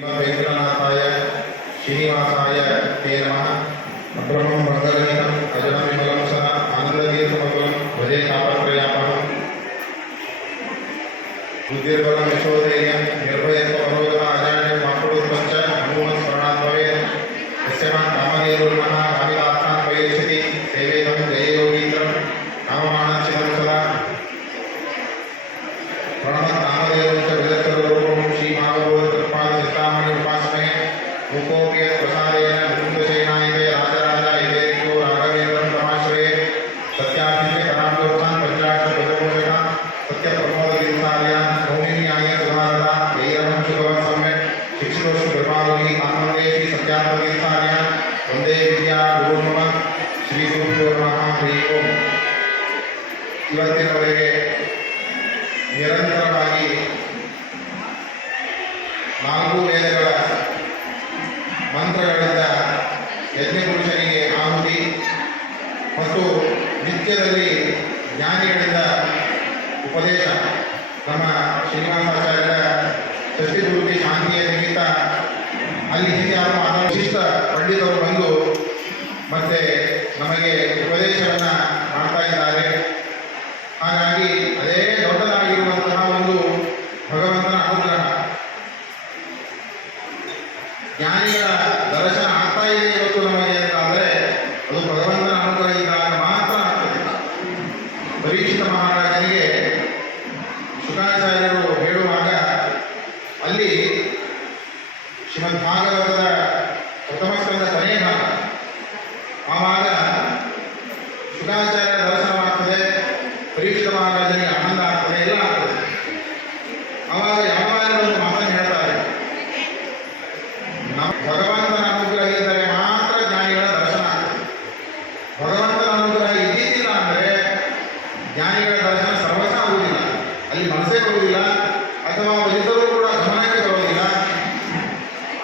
वेंकटनाथाय श्रीनिवासाय ते नमः। अब्रह्मं वर्धगणितं अजडं विमलं सह आनन्दतीर्थमतुलं भजे तापत्रयापहं। बुद्धिर्बलं यशोधैर्यं निर्भयत्वमरोगता अजाड्यं वाक्पटुत्वञ्च हनुमत्स्मरणात् भवेत्। यस्य मां कामधेनुर्मनः कामितार्थान् प्रयच्छति सेवेदं जययोगीन्द्रं काममानच्छिदं सदा। प्रणमत् विदग्धरूपं श्रीभागवतकृपादचिन्तामणि उपासमे। मुकोऽपि यत्प्रसादेन मुकुन्दशयनायते राजराजायतेरिको राघवेन्द्रं तमाश्रये। सत्याभिषेक कराब्दोत्थान् पञ्चाक्षरपदपोषकान् सत्यप्रमोदगीतालयान् सौमिन्याय सुधारता वैरवं शुभवत् सम्यक् शिक्षितोषु कृपालुनि आनन्देशि सत्यात्मगीतालयान् वन्दे विद्या गुरुर्मम। श्रीगुरुभ्यो नमः। हरि ओಂ। ಇವತ್ತಿನವರೆಗೆ ನಿರಂತರವಾಗಿ 4 ವೇದಗಳ ಮಂತ್ರಗಳಿಂದ ಯಜ್ಞಪುರುಷನಿಗೆ ಆಹುತಿ ಮತ್ತು ನಿತ್ಯದಲ್ಲಿ ಜ್ಞಾನಿಗಳಿಂದ ಉಪದೇಶ. ನಮ್ಮ ಶ್ರೀನಿವಾಸಾಚಾರ್ಯರ ಷಷ್ಠಿಪೂರ್ತಿ ಶಾಂತಿಯ ನಿಮಿತ್ತ ಅಲ್ಲಿ ಹಿಂದೆ ಯಾರು ವಿಶಿಷ್ಟ ಪಂಡಿತರು ಬಂದು ಮತ್ತೆ ನಮಗೆ ಉಪದೇಶವನ್ನು ಮಾಡ್ತಾ ಇದ್ದಾರೆ. ಹಾಗಾಗಿ ಅದೇ ದೊಡ್ಡದಾಗಿರುವಂತಹ ಒಂದು ಭಗವಂತನ ಅನುಗ್ರಹ. ಜ್ಞಾನಿಗಳ ದರ್ಶನ ಆಗ್ತಾ ಇದೆ ಇವತ್ತು ನಮಗೆ ಅಂತ ಅಂದರೆ ಅದು ಭಗವಂತನ ಅನುಗ್ರಹ ಇದ್ದಾಗ ಮಾತ್ರ ಆಗ್ತದೆ. ಪರೀಕ್ಷಿತ ಮಹಾರಾಜನಿಗೆ ಶುಕಾಚಾರ್ಯರು ಹೇಳುವಾಗ ಅಲ್ಲಿ ಶ್ರೀಮದ್ ಭಾಗವತದ ಪ್ರಥಮ ಸ್ಕಂದ ಕೊನೆಯ ಭಾಗ, ಆವಾಗ ಶುಕಾಚಾರ್ಯರ ದರ್ಶನವಾಗ್ತದೆ, ಪರೀಕ್ಷಿತ ಮಹಾರಾಜನಿಗೆ ಆನಂದ ಆಗ್ತದೆ, ಎಲ್ಲ ಆಗ್ತದೆ. ಆವಾಗ ಯಾವಾಗ ಒಂದು ಮಾತನ್ನು ಹೇಳ್ತಾರೆ, ಭಗವಂತನ ಅನುಗ್ರಹ ಇದ್ದರೆ ಮಾತ್ರ ಜ್ಞಾನಿಗಳ ದರ್ಶನ ಆಗ್ತದೆ. ಭಗವಂತನ ಅನುಗ್ರಹ ಇದ್ದಿದ್ದಿಲ್ಲ ಅಂದರೆ ಜ್ಞಾನಿಗಳ ದರ್ಶನ ಸರ್ವಸ ಆಗುವುದಿಲ್ಲ, ಅಲ್ಲಿ ಮನಸ್ಸೇ ಬರುವುದಿಲ್ಲ, ಅಥವಾ ಇತರರು ಕೂಡ ಗಮನಕ್ಕೆ ಬರುವುದಿಲ್ಲ,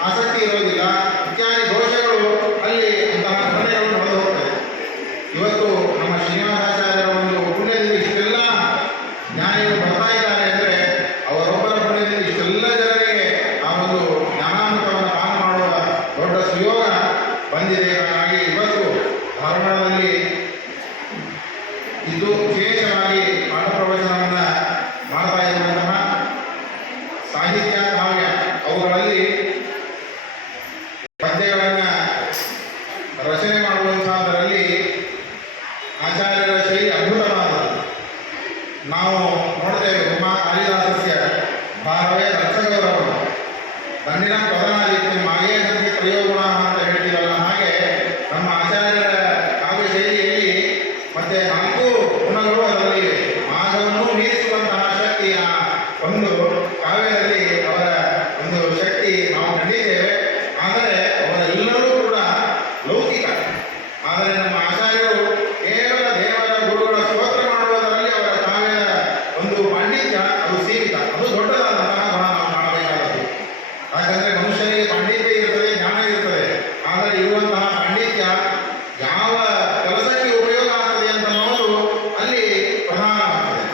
ಆಸಕ್ತಿ ಇರುವುದಿಲ್ಲ, ಇತ್ಯಾದಿ ದೋಷಗಳು ಅಲ್ಲಿ ಅಂತಹ ಘಟನೆಗಳು ನಡೆದು ಹೋಗ್ತದೆ. ಇವತ್ತು ನಮ್ಮ ಶ್ರೀನಿವಾಸಾಚಾರ್ಯರ ಒಂದು ಪುಣ್ಯದಿಂದ ಇಷ್ಟೆಲ್ಲ ಜ್ಞಾನಿಗಳು ಬರ್ತಾ ಇದ್ದಾರೆ ಅಂದರೆ ಅವರೊಬ್ಬರ ಪುಣ್ಯದಿಂದ ಇಷ್ಟೆಲ್ಲ ಜನರಿಗೆ ಆ ಒಂದು ಜ್ಞಾನಾಮೃತವನ್ನು ಪಾನ ಮಾಡುವ ದೊಡ್ಡ ಸುಯೋಗ ಬಂದಿದೆ. ಹಾಗಾಗಿ ಇವತ್ತು ಧಾರವಾಡದಲ್ಲಿ ಇದು ವಿಶೇಷವಾಗಿ ಪಾಠ ಪ್ರವಚನವನ್ನು ಮಾಡ್ತಾ ಇರುವಂತಹ ಸಾಹಿತ್ಯ ಕಾವ್ಯ ಅವುಗಳಲ್ಲಿ ಪದ್ಯಗಳನ್ನು ರಚನೆ ಮಾಡುವಂತಹದರಲ್ಲಿ ಆಚಾರ್ಯರ ಶೈಲಿ ಅದ್ಭುತವಾದದ್ದು. ನಾವು ನೋಡ್ತೇವೆ, ಉಮಾ ಕಾಳಿದಾಸಸ್ಯ ಭಾರವೇ ರಕ್ಷಗೌರವ ದಂಡಿನ ಪ್ರಧಾನಾದಿತ್ಯ ಮಾಯೇ ಸಂಖ್ಯೆ ಪ್ರಯೋಗುಣ ಅಂತ ಹೇಳ್ತೀವಲ್ಲ, ಹಾಗೆ ನಮ್ಮ ಆಚಾರ್ಯರ ಕಾವ್ಯ ಶೈಲಿಯಲ್ಲಿ ಮತ್ತೆ 4 ಗುಣಗಳು ಅದರಲ್ಲಿ ಮಾಘವನ್ನು ಮೀರಿಸುವಂತಹ ಶಕ್ತಿ ಆ ಒಂದು ಕಾವ್ಯದಲ್ಲಿ ಅವರ ಒಂದು ಶಕ್ತಿ ನಾವು ಕಂಡಿದ್ದೇವೆ. ಆದರೆ ಅವರೆಲ್ಲರೂ ಕೂಡ ಲೌಕಿಕ. ಆದರೆ ನಮ್ಮ ಆಚಾರ್ಯರು ಕೇವಲ ದೇವರ ಗುರುಗಳ ಸ್ತೋತ್ರ ಮಾಡುವುದರಲ್ಲಿ ಅವರ ಕಾವ್ಯದ ಒಂದು ಪಾಂಡಿತ್ಯ ಅದು ಸೀಮಿತ, ಅದು ದೊಡ್ಡದಾದಂತಹ ಗುಣ ನಾವು ಕಾಣಬೇಕಾದದ್ದು. ಯಾಕಂದರೆ ಮನುಷ್ಯನಿಗೆ ಪಾಂಡಿತ್ಯ ಇರ್ತದೆ, ಜ್ಞಾನ ಇರ್ತದೆ, ಆದರೆ ಇರುವಂತಹ ಪಾಂಡಿತ್ಯ ಯಾವ ಕೆಲಸಕ್ಕೆ ಉಪಯೋಗ ಆಗ್ತದೆ ಅಂತ ಅನ್ನೋದು ಅಲ್ಲಿ ಪ್ರಧಾನವಾಗ್ತದೆ.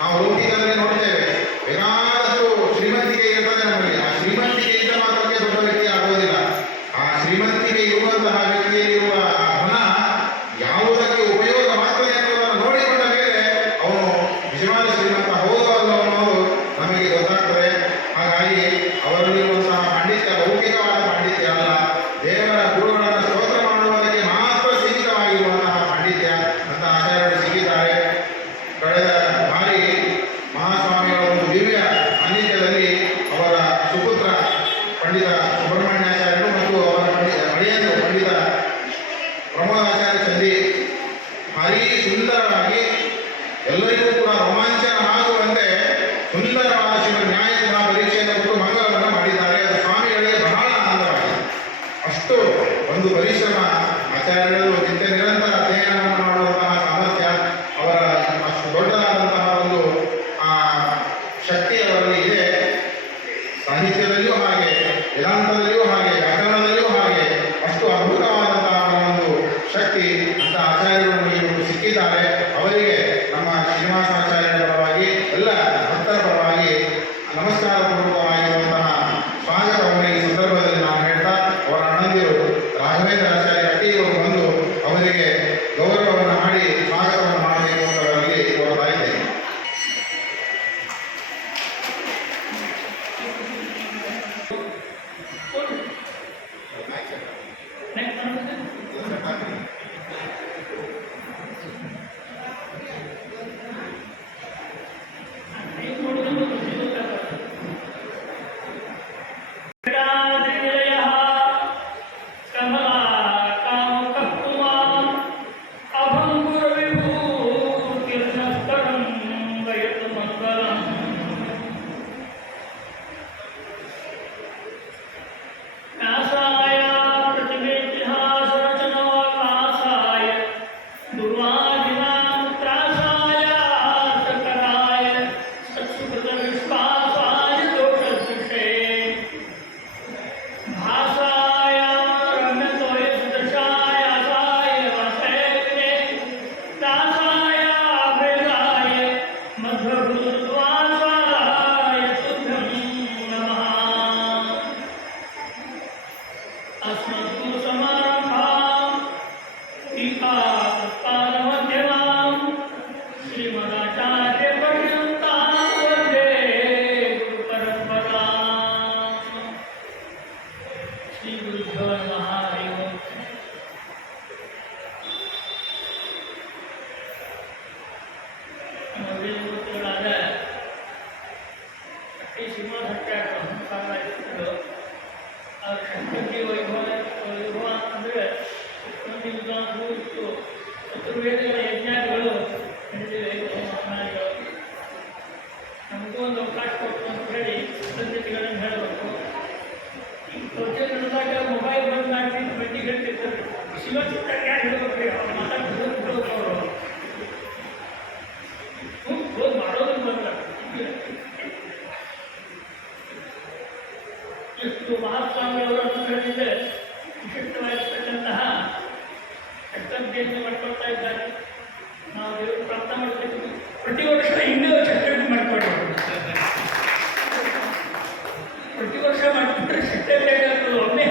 ನಾವು ಲೌಕಿಕದಲ್ಲಿ ನೋಡ್ತೇವೆ, ಬೇಕಾದಷ್ಟು ಶ್ರೀಮಂತಿಕೆ ಇರ್ತದೆ ನಮ್ಮಲ್ಲಿ, ಆ ಶ್ರೀಮಂತಿಕೆಯಿಂದ ಮಾತ್ರಕ್ಕೆ ದೊಡ್ಡ ವ್ಯಕ್ತಿ ಆಗುವುದಿಲ್ಲ. ಆ ಶ್ರೀಮಂತಿಕೆ ಇರುವಂತಹ ವ್ಯಕ್ತಿಯಲ್ಲಿರುವ ಧನ ಯಾವುದಕ್ಕೆ ಉಪಯೋಗವಾಗ್ತದೆ ಅನ್ನೋದನ್ನು ನೋಡಿಕೊಂಡ ಮೇಲೆ ಅವನು ನಿಜವಾದ ಶ್ರೀಮಂತ ಹೌದಲ್ಲ ಅನ್ನೋದು ನಮಗೆ ಗೊತ್ತಾಗ್ತದೆ. ಹಾಗಾಗಿ ಅವರಲ್ಲಿರುವಂತಹ ಪಾಂಡಿತ್ಯ ಲೌಕಿಕವಾದ ಪಾಂಡಿತ್ಯ ಅಲ್ಲ, ದೇವರ ಗುರುಗಳನ್ನು ಸ್ತೋತ್ರ ಮಾಡುವುದಕ್ಕೆ ಮಾತ್ರ ಸೀಮಿತವಾಗಿರುವಂತಹ ಪಾಂಡಿತ್ಯ ಅಂತ ಆಚಾರ್ಯರು ಸಿಗಿದ್ದಾರೆ. ಕಳೆದ ಬಾರಿ ಮಹಾಸ್ವಾಮಿಗಳ ಒಂದು ದಿವ್ಯ ಸಾನ್ನಿಧ್ಯದಲ್ಲಿ ಅವರ ಸುಪುತ್ರ ಪಂಡಿತ ಸುಬ್ರಹ್ಮಣ್ಯಾಚಾರ್ಯರು ಮತ್ತು ಅವರ ಅಳಿಯಂದು ಪಂಡಿತ ಪ್ರಮೋದಾಚಾರ್ಯ ಚಂದಿ ಭಾರೀ ಸುಂದರವಾಗಿ ಎಲ್ಲರಿಗೂ ಕೂಡ ರೋಮಾಂಚನ ಆಗುವಂತೆ ಸುಂದರವಾದ ಶ್ರೀಮದ್ ನ್ಯಾಯಸುಧಾ ಪರೀಕ್ಷೆಯನ್ನು ಕೊಟ್ಟು ಮಂಗಲವನ್ನು ಮಾಡಿದ್ದಾರೆ. ಅದು ಸ್ವಾಮಿಗಳಿಗೆ ಬಹಳ ಆನಂದವಾಗಿದೆ. ಅಷ್ಟು ಒಂದು ಪರಿಶ್ರಮ ಆಚಾರ್ಯರು ನಿತ್ಯ ನಿರಂತರ ಅಧ್ಯಯನವನ್ನು ಮಾಡುವಂತಹ ಸಾಮರ್ಥ್ಯ, ಅವರ ಅಷ್ಟು ದೊಡ್ಡದಾದಂತಹ ಒಂದು ಶಕ್ತಿ ಅವರಲ್ಲಿ ಇದೆ. ಸಾಹಿತ್ಯದಲ್ಲಿಯೂ ಹಾಗೆ, ವೇದಾಂತದಲ್ಲಿಯೂ ಹಾಗೆ, ವ್ಯಾಕರಣದಲ್ಲಿಯೂ ಹಾಗೆ ಅಷ್ಟು ಅದ್ಭುತವಾದಂತಹ ಒಂದು ಶಕ್ತಿ ಅಂತ ಆಚಾರ್ಯರು ನಮಗೆ ಸಿಕ್ಕಿದ್ದಾರೆ. ಅವರಿಗೆ ನಮ್ಮ ಶ್ರೀನಿವಾಸಾಚಾರ್ಯರ ಪರವಾಗಿ ಎಲ್ಲ ಭಕ್ತರ ಪರವಾಗಿ ನಮಸ್ಕಾರ ಪೂರ್ವಕವಾಗಿರುವಂತಹ ಸ್ವಾಗತವನ್ನು ಚತುರ್ವೇದಗಳ ಯಜ್ಞಾದಿಗಳು ನಡೆದಿವೆ. ನಮಗೂ ಒಂದು ಅವಕಾಶ ಕೊಟ್ಟು ಅಂತ ಹೇಳಿ ಪದ್ಧತಿಗಳನ್ನು ಹೇಳಬೇಕು. ಈ ಪ್ರೊಜೆಕ್ಟ್ ನಡೆದಾಗ ಮೊಬೈಲ್ ಬಂದ್ ಮಾಡಿ ಬಡ್ಡಿ ಹೇಳ್ತಿರ್ತಾರೆ. ಶಿವಚಿತ್ರ ಯಾರು ಹೇಳ್ಬೇಕ್ರಿ, ಅವ್ರು ಮಾತಾಡ್ತಿದ್ರು ಅವರು ಹೋಗಿ ಮಾಡೋದನ್ನು ಬಂದ ಎಷ್ಟು ಮಹಾಸ್ವಾಮಿಯವರ ಅನುಗ್ರಹದಿಂದ ವಿಶಿಷ್ಟವಾಗಿರ್ತಕ್ಕಂತಹ ಕರ್ತವ್ಯವನ್ನು ಮಾಡ್ಕೊಳ್ತಾ ಇದ್ದಾರೆ. ನಾವು ದೇವರು ಪ್ರಾರ್ಥನೆ ಮಾಡಬೇಕು. ಪ್ರತಿ ವರ್ಷ ಇನ್ನೂ ಚಟ್ಟೆ ಮಾಡ್ಕೊಳ್ಬೇಕು. ಪ್ರತಿ ವರ್ಷ ಮಾಡ್ಕೊಂಡ್ರೆ ಚಟ್ಟೆ ಬೇಕಾಗ್ತದೆ. ಒಮ್ಮೆ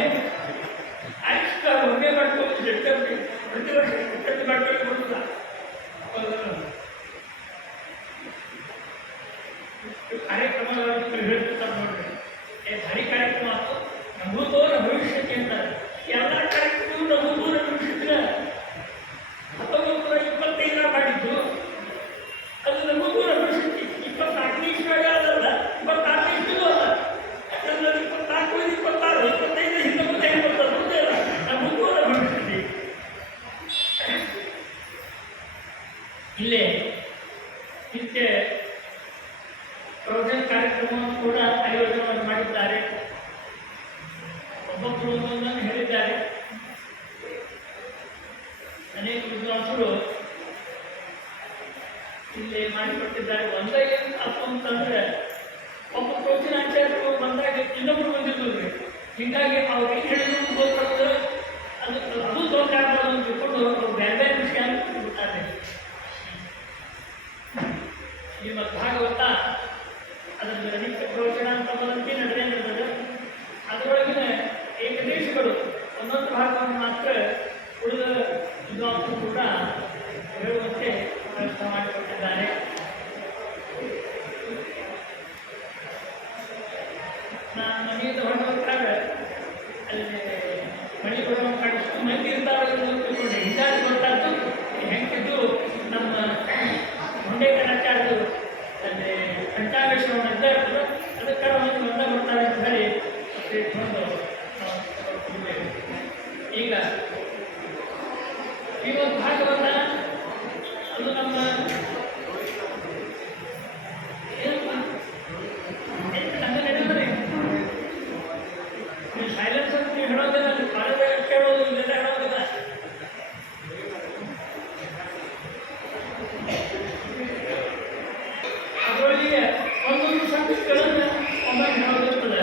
ಆಯ್ತು ಒಮ್ಮೆ ಮಾಡ್ಕೊಂಡು ಚಟ್ಟೆ ಪ್ರತಿ ವರ್ಷ ಚಟ್ಟೆ ಮಾಡ್ಕೊಂಡು ಬರುತ್ತಿಲ್ಲ. ಕಾರ್ಯಕ್ರಮಗಳನ್ನು ಹೇಳ್ತಿರ್ತಾರೆ ನೋಡ್ರಿ. ಭಾರಿ ಕಾರ್ಯಕ್ರಮ ಆಯ್ತು. ನಮೂತೋರ ಭವಿಷ್ಯಕ್ಕೆ ಅಂತಾರೆ. ಎಲ್ಲ ಕಾರ್ಯಕ್ರಮವು ನಮೂತೋರ ಭವಿಷ್ಯಕ್ಕೆ 1925 ಮಾಡಿದ್ದು. ಅದು ನಮೂತೋರ ಭವಿಷ್ಯಕ್ಕೆ 24ನೇ ಇಸ್ವಿಯಾಗ ಅದಲ್ಲ, 26ನೇ ಇಸ್ವಿಗೂ ಅಲ್ಲ. ಯಾಕಂದ್ರೆ 24, 26, 25 ಹಿಂದೆ ಮುಂದೆ ಹೆಂಗೆ ಬರ್ತದೆ ಮುಂದೆ ಅಲ್ಲ. ನಮೂತೋರ ಭವಿಷ್ಯಕ್ಕೆ ಇಲ್ಲೇ ಇದಕ್ಕೆ ಪ್ರವಚನ ಕಾರ್ಯಕ್ರಮವನ್ನು ಕೂಡ ಆಯೋಜನೆ ಮಾಡಿದ್ದಾರೆ. ಒಬ್ಬೊಬ್ಬರು ಒಂದೊಂದನ್ನು ಹೇಳಿದ್ದಾರೆ. ಅನೇಕ ವಿದ್ವಾಂಸರು ಇಲ್ಲಿ ಮಾಡಿಕೊಟ್ಟಿದ್ದಾರೆ. ಒಂದೇ ಏನು ತಪ್ಪು ಅಂತಂದ್ರೆ ಒಬ್ಬ ಪ್ರವಚನಾಚಾರ್ಯರು ಬಂದಾಗ ಇನ್ನೊಬ್ರು ಬಂದಿರ್ಬೋದು. ಹೀಗಾಗಿ ಅವ್ರು ಏನು ಹೇಳಿದ್ರು ಗೊತ್ತಾಗ್ತದೆ, ಅದು ತೊಂದರೆ ಆಗ್ಬೋದು ಅಂತ ತಿಳ್ಕೊಂಡು ಅವ್ರು ಬೇರೆ ಬೇರೆ ವಿಷಯ ಬಿಟ್ಟಾರೆ. ಶ್ರೀಮದ್ ಭಾಗವತ ಅದರ ನಿತ್ಯ ಪ್ರವಚನ ಅಂತ ಪದ್ಧತಿ ನಡೆದಿರ್ತದೆ. ಅದರೊಳಗಿನ ಏಕದೇಶಗಳು ಒಂದೊಂದು ಭಾಗವನ್ನು ಮಾತ್ರ ಉಳಿದ ವಿದ್ವಾಂಸರು ಕೂಡ ಹೇಳುವಂತೆ ಪ್ರಯತ್ನ ಮಾಡಿಕೊಟ್ಟಿದ್ದಾರೆ. ನಾನು ಮನೆಯಿಂದ ಹೊರಟಾಗ ಅಲ್ಲಿ ಮಳೆ ಬರುವ ಕಾಣಿಸ್ತು ಮಂದಿ ಇರ್ತಾವೆ ತಿಳ್ಕೊಂಡೆ. ಹಿಂದಾಗಿ ಗೊತ್ತಾದ್ದು ಹೆಂಗಿದ್ದು ನಮ್ಮ ಹೊಂಡೇಕರಾಚಾರ್ಯರು ಅಲ್ಲಿ ಪಂಚಾಂಗೇಶ್ವರ ಇದ್ದೇ ಇರ್ತದೆ. ಅದಕ್ಕೆ ಒಂದು ಒಂದೇ ಬರ್ತಾರೆ ಅಂತ ಹೇಳಿ ಇಟ್ಕೊಂಡು ಈಗ ಇವತ್ತು ಭಾಗವತ ಅದು ನಮ್ಮ ಹಂಗೆ ನಡೆದ್ರೆ ನೀವು ಸೈಲೆನ್ಸ್ ಅಂತ ನೀವು ಹೇಳೋದಿಲ್ಲ, ನೀವು ಕಾಲೇಜ ಕೇಳೋದು ಇದೆಲ್ಲ ಹೇಳೋದಿಲ್ಲ. ಅದರೊಳಗೆ ಒಂದೊಂದು ಸಂಗತಿಗಳನ್ನು ಒಮ್ಮೆ ಹೇಳೋದಿರ್ತದೆ.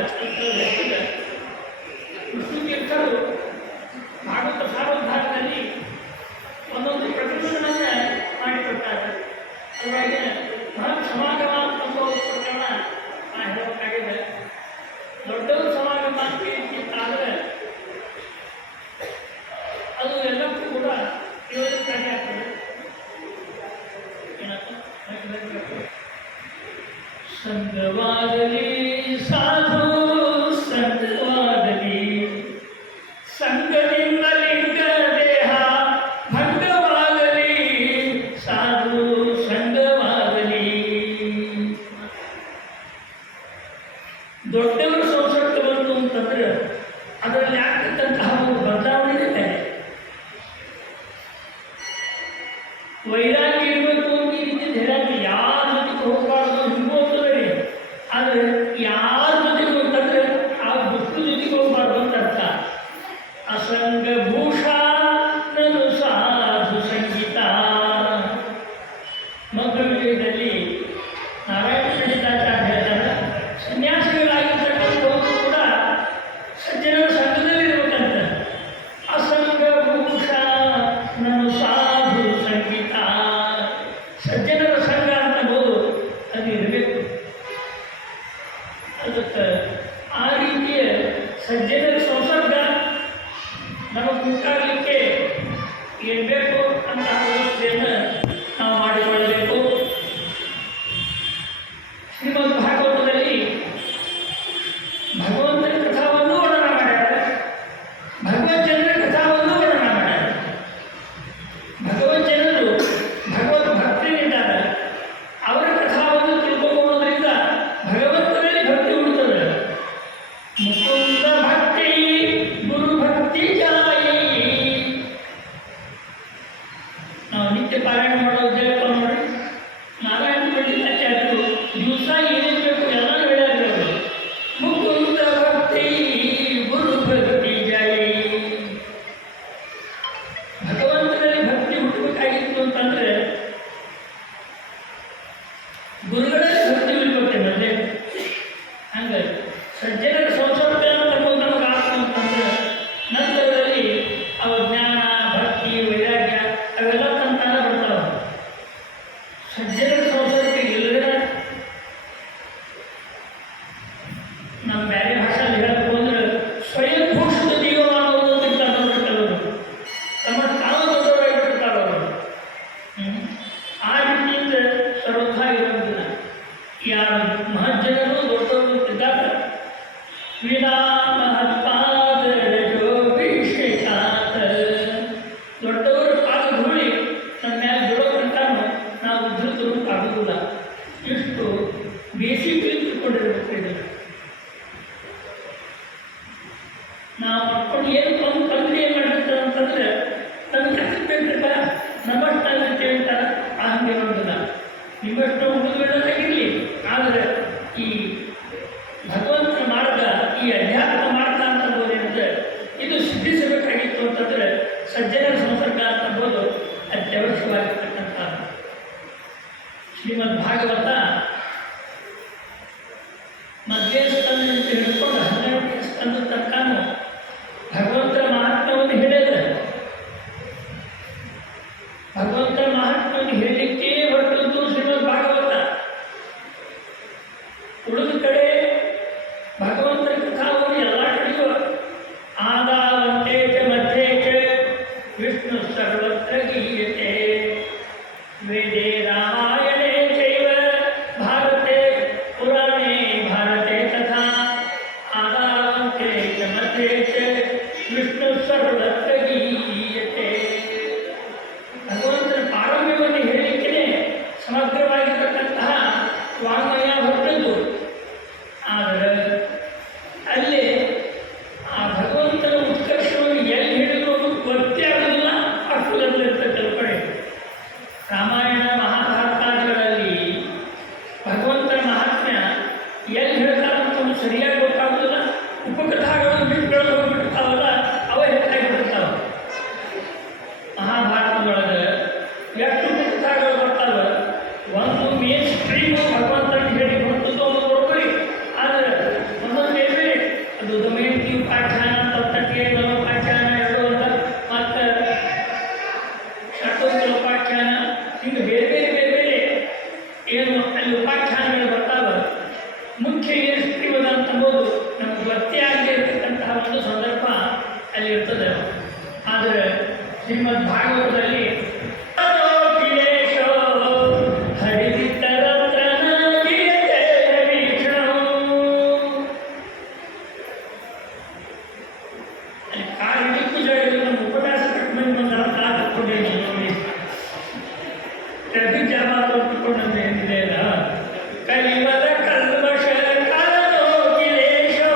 ಸಜ್ಜನರ ಸಂಸರ್ಗ ನಮಗೆ ಉಂಟಾಗಲಿಕ್ಕೆ ಏನು ಬೇಕು ಅಂತ ವ್ಯವಸ್ಥೆಯನ್ನು ನಾವು ಮಾಡಿಕೊಳ್ಳಬೇಕು. ಶ್ರೀಮದ್ ಭಾಗವತದಲ್ಲಿ ಭಗವಂತನ ಕಥಾವನ್ನು ವರ್ಣನ ಮಾಡ್ಯಾರ, ಭಗವಜ್ಜನರ ಕಥಾವನ್ನು ವರ್ಣನ ಮಾಡ್ಯಾರ. ಭಗವಜ್ಜನರು ಭಗವದ್ ಭಕ್ತರಿದ್ದಾರೆ, ಅವರ ಕಥಾವನ್ನು ತಿಳ್ಕೊಳ್ಳೋದ್ರಿಂದ ಭಗವಂತನಲ್ಲಿ ಭಕ್ತಿ ಉಳಿತದೆ. ಮುಕುಂದ ಭಕ್ತಿ ಗುರು ಭಕ್ತಿ ಜಾಯಿ. ನಾವು ನಿತ್ಯ ಪಾರಾಯಣ ಮಾಡೋದೇಳಪ್ಪ ನೋಡಿ, ನಾರಾಯಣ ಪಂಡಿತಾಚಾರ್ಯರು ದಿವಸ ಏನೇನು ಬೇಕು ಎಲ್ಲ ಹೇಳ್ಯಾರ. ಮುಕುಂದ ಭಕ್ತಿ ಗುರು ಭಕ್ತಿ ಜಾಯಿ. ಭಗವಂತನಲ್ಲಿ ಭಕ್ತಿ ಹುಟ್ಟಬೇಕಾಗಿತ್ತು ಅಂತಂದ್ರೆ ಗುರುಗಳಲ್ಲಿ ಭಕ್ತಿ ಉಳಿಬೇಕು. ಮತ್ತೆ ಹಂಗೆ ಸಜ್ಜನರ ಸಂಸರ್ಗ ತಮ್ಮದು ನಮಗೆ ಆಗ್ತು ಅಂತಂದ್ರೆ ನಂತರದಲ್ಲಿ ಅವ ಜ್ಞಾನ ಭಕ್ತಿ ವೈರಾಗ್ಯ ಅವೆಲ್ಲ ತಂತಾನೆ ಬರ್ತಾವ. ಸಜ್ಜನರ ಸಂಸರ್ಗ ಇಲ್ಲದೆ ನಮ್ಮ ಬೇರೆ ಭಾಷೆಯಲ್ಲಿ ಹೇಳಬೇಕು ಅಂದ್ರೆ ಸ್ವಯಂ ಭೂಷಿತ ಜೀವಮಾನವನ್ನು ತಿಂತಾರೆ ಕೆಲವರು, ತಮ್ಮ ತಾವು ದೊಡ್ಡವರಾಗಿಬಿಡ್ತಾರೆ ಅವರು. ಆ ರೀತಿಯಿಂದ ಸರ್ವಥ ಇರೋದಿಲ್ಲ. ಯಾರು ಮಹಜ್ಜನರು ದೊಡ್ಡವರು ಇದ್ದಾರೆ, ವಿನಾ ಮಹತ್ಪಾದರಜೋ ವಿಷೇಕಾತ. ದೊಡ್ಡವರ ಪಾದ ಧೂಳಿ ನಮ್ಮ ಮೇಲೆ ಬಿಡೋ ತನಕ ನಾವು ಉದ್ಧತರು ಆಗುವುದಿಲ್ಲ. ಇಷ್ಟು ಬೇಸಿಗೆ ತಿಳ್ಕೊಂಡಿರ್ಬೇಕು. ಇದನ್ನು ನಾವು ಮಾಡ್ಕೊಂಡು ಏನು ತಂದು ಏನು ಮಾಡಿರ್ತಾರೆ ಅಂತಂದ್ರೆ ನಮ್ಗೆ ಹತ್ತಿರ ನಮ್ಮಷ್ಟಾಗುತ್ತೆ ಅಂತ ಹಂಗೆ ಇರೋದಿಲ್ಲ. ನಿಮ್ಮಷ್ಟು ಹುಡುಗರಾಗಿರಲಿ, ಆದರೆ ಈ ಭಗವಂತನ ಮಾರ್ಗ, ಈ ಅಧ್ಯಾತ್ಮ ಮಾರ್ಗ ಅಂತಂಬೋದೇನಿದೆ ಇದು ಸಿದ್ಧಿಸಬೇಕಾಗಿತ್ತು ಅಂತಂದರೆ ಸಜ್ಜನರ ಸಂಸರ್ಗ ಅಂತಂಬೋದು ಅತ್ಯವಶ್ಯವಾಗಿರ್ತಕ್ಕಂಥ. ಶ್ರೀಮದ್ ಭಾಗವತ ಮಧ್ಯ ಸ್ಕಂದದಿಂದ ಹಿಡ್ಕೊಂಡು 12ನೇ ಸ್ಕಂದ ತನಕನೂ ಭಗವಂತನ ಮಹಾತ್ಮವನ್ನು ಹೇಳಿದ್ರೆ ಭಗವಂತನ ಮಹಾತ್ಮವನ್ನು ಹೇಳಲಿಕ್ಕೆ ಹೊರಟದ್ದು ಶ್ರೀಮದ್ ಭಾಗವತ. ಉಳಿದ ಕಡೆ ಭಗವಂತನ ಕಥಾವನ್ನು ಎಲ್ಲ ಕಡೆಯೂ ಆದಾವಂತೆ ಚ ಮಧ್ಯೆ ಚ ವಿಷ್ಣು ಸರ್ವತ್ರ ಗೀಯತೆ. ವೇದೇ ರಾಮಾಯಣೇ ಚೈವ ಭಾರತೆ ಪುರಾಣೇ ಭಾರತೆ ತಥಾ ಆದಾವಂತೆ ಚ ಮಧ್ಯೆ ಚ ವಿಷ್ಣು ಸರ್ವತ್ರ ಗೀಯತೆ. ಭಗವಂತನ ಪಾರಮ್ಯವನ್ನು ಹೇಳಲಿಕ್ಕೆ ಸಮಗ್ರವಾಗಿರತಕ್ಕಂತಹ ವಾಂಗ್ಮಯ ಹೊರಟದ್ದು. ಆದರೆ ಅಲ್ಲಿ ಆ ಭಗವಂತನ ಉತ್ಕರ್ಷವನ್ನು ಎಲ್ಲಿ ಹೇಳಿದ್ರು ಅನ್ನೋದು ಗೊತ್ತೇ ಆಗೋದಿಲ್ಲ. ಅಷ್ಟುದಲ್ಲಿರ್ತಕ್ಕಂಥ ಕಡೆ ರಾಮಾಯಣ ಮಹಾಭಾರತಾದಿಗಳಲ್ಲಿ ಭಗವಂತನ ಮಹಾತ್ಮ್ಯ ಎಲ್ಲಿ ಹೇಳ್ತಾರಂತ ಸರಿಯಾಗಿ ಗೊತ್ತಾಗೋದಿಲ್ಲ. ಉಪಕಥಾಗಳು ಬಿಟ್ಟುಗಳು ಹೋಗ್ಬಿಡ್ತಾವಲ್ಲ, ಅವ ಹೆಚ್ಚಾಗಿಬಿಡ್ತಾವ. ಮಹಾಭಾರತದೊಳಗೆ ಎಷ್ಟು ಉಪಕಥಾಗಳು ಬರ್ತಾವೆ. ಒಂದು ಮೇನ್ ಸ್ಟ್ರೀಮು ಭಗವಂತನ ಹೇಳಿ ಹೊರಟದ್ದು ಅನ್ನೋದು ನೋಡ್ಕೊಳ್ಳಿ. ಆದರೆ ಒಂದೊಂದು ಬೇರೆ ಬೇರೆ ಅದು ದಮಯಂತಿ ಉಪಾಖ್ಯಾನ, ತತ್ತಕ್ಕೆ ಮನೋಪಾಖ್ಯಾನ ಎರಡು ಅಂತ, ಮತ್ತು ಶಾಕುಂತಲ ಉಪಾಖ್ಯಾನ, ಹಿಂಗೆ ಬೇರೆ ಬೇರೆ ಬೇರೆ ಬೇರೆ ಏನು ಅಲ್ಲಿ ಉಪಾಖ್ಯಾನಗಳು ಬರ್ತಾವೆ. ಮುಖ್ಯ ಏನು ಸ್ಟ್ರೀಮ್ ಅದ ಅಂತಂಬೋದು ನಮ್ಗೆ ಗೊತ್ತೇ ಆಗದೆ ಇರತಕ್ಕಂತಹ ಒಂದು ಸಂದರ್ಭ ಅಲ್ಲಿ ಇರ್ತದೆ. ಆದರೆ ಶ್ರೀಮದ್ ಭಾಗವತದಲ್ಲಿ ಕಲಿವದ ಕಲ್ಮಶ ಕಲನೋ ಗಿಲೇಶೋ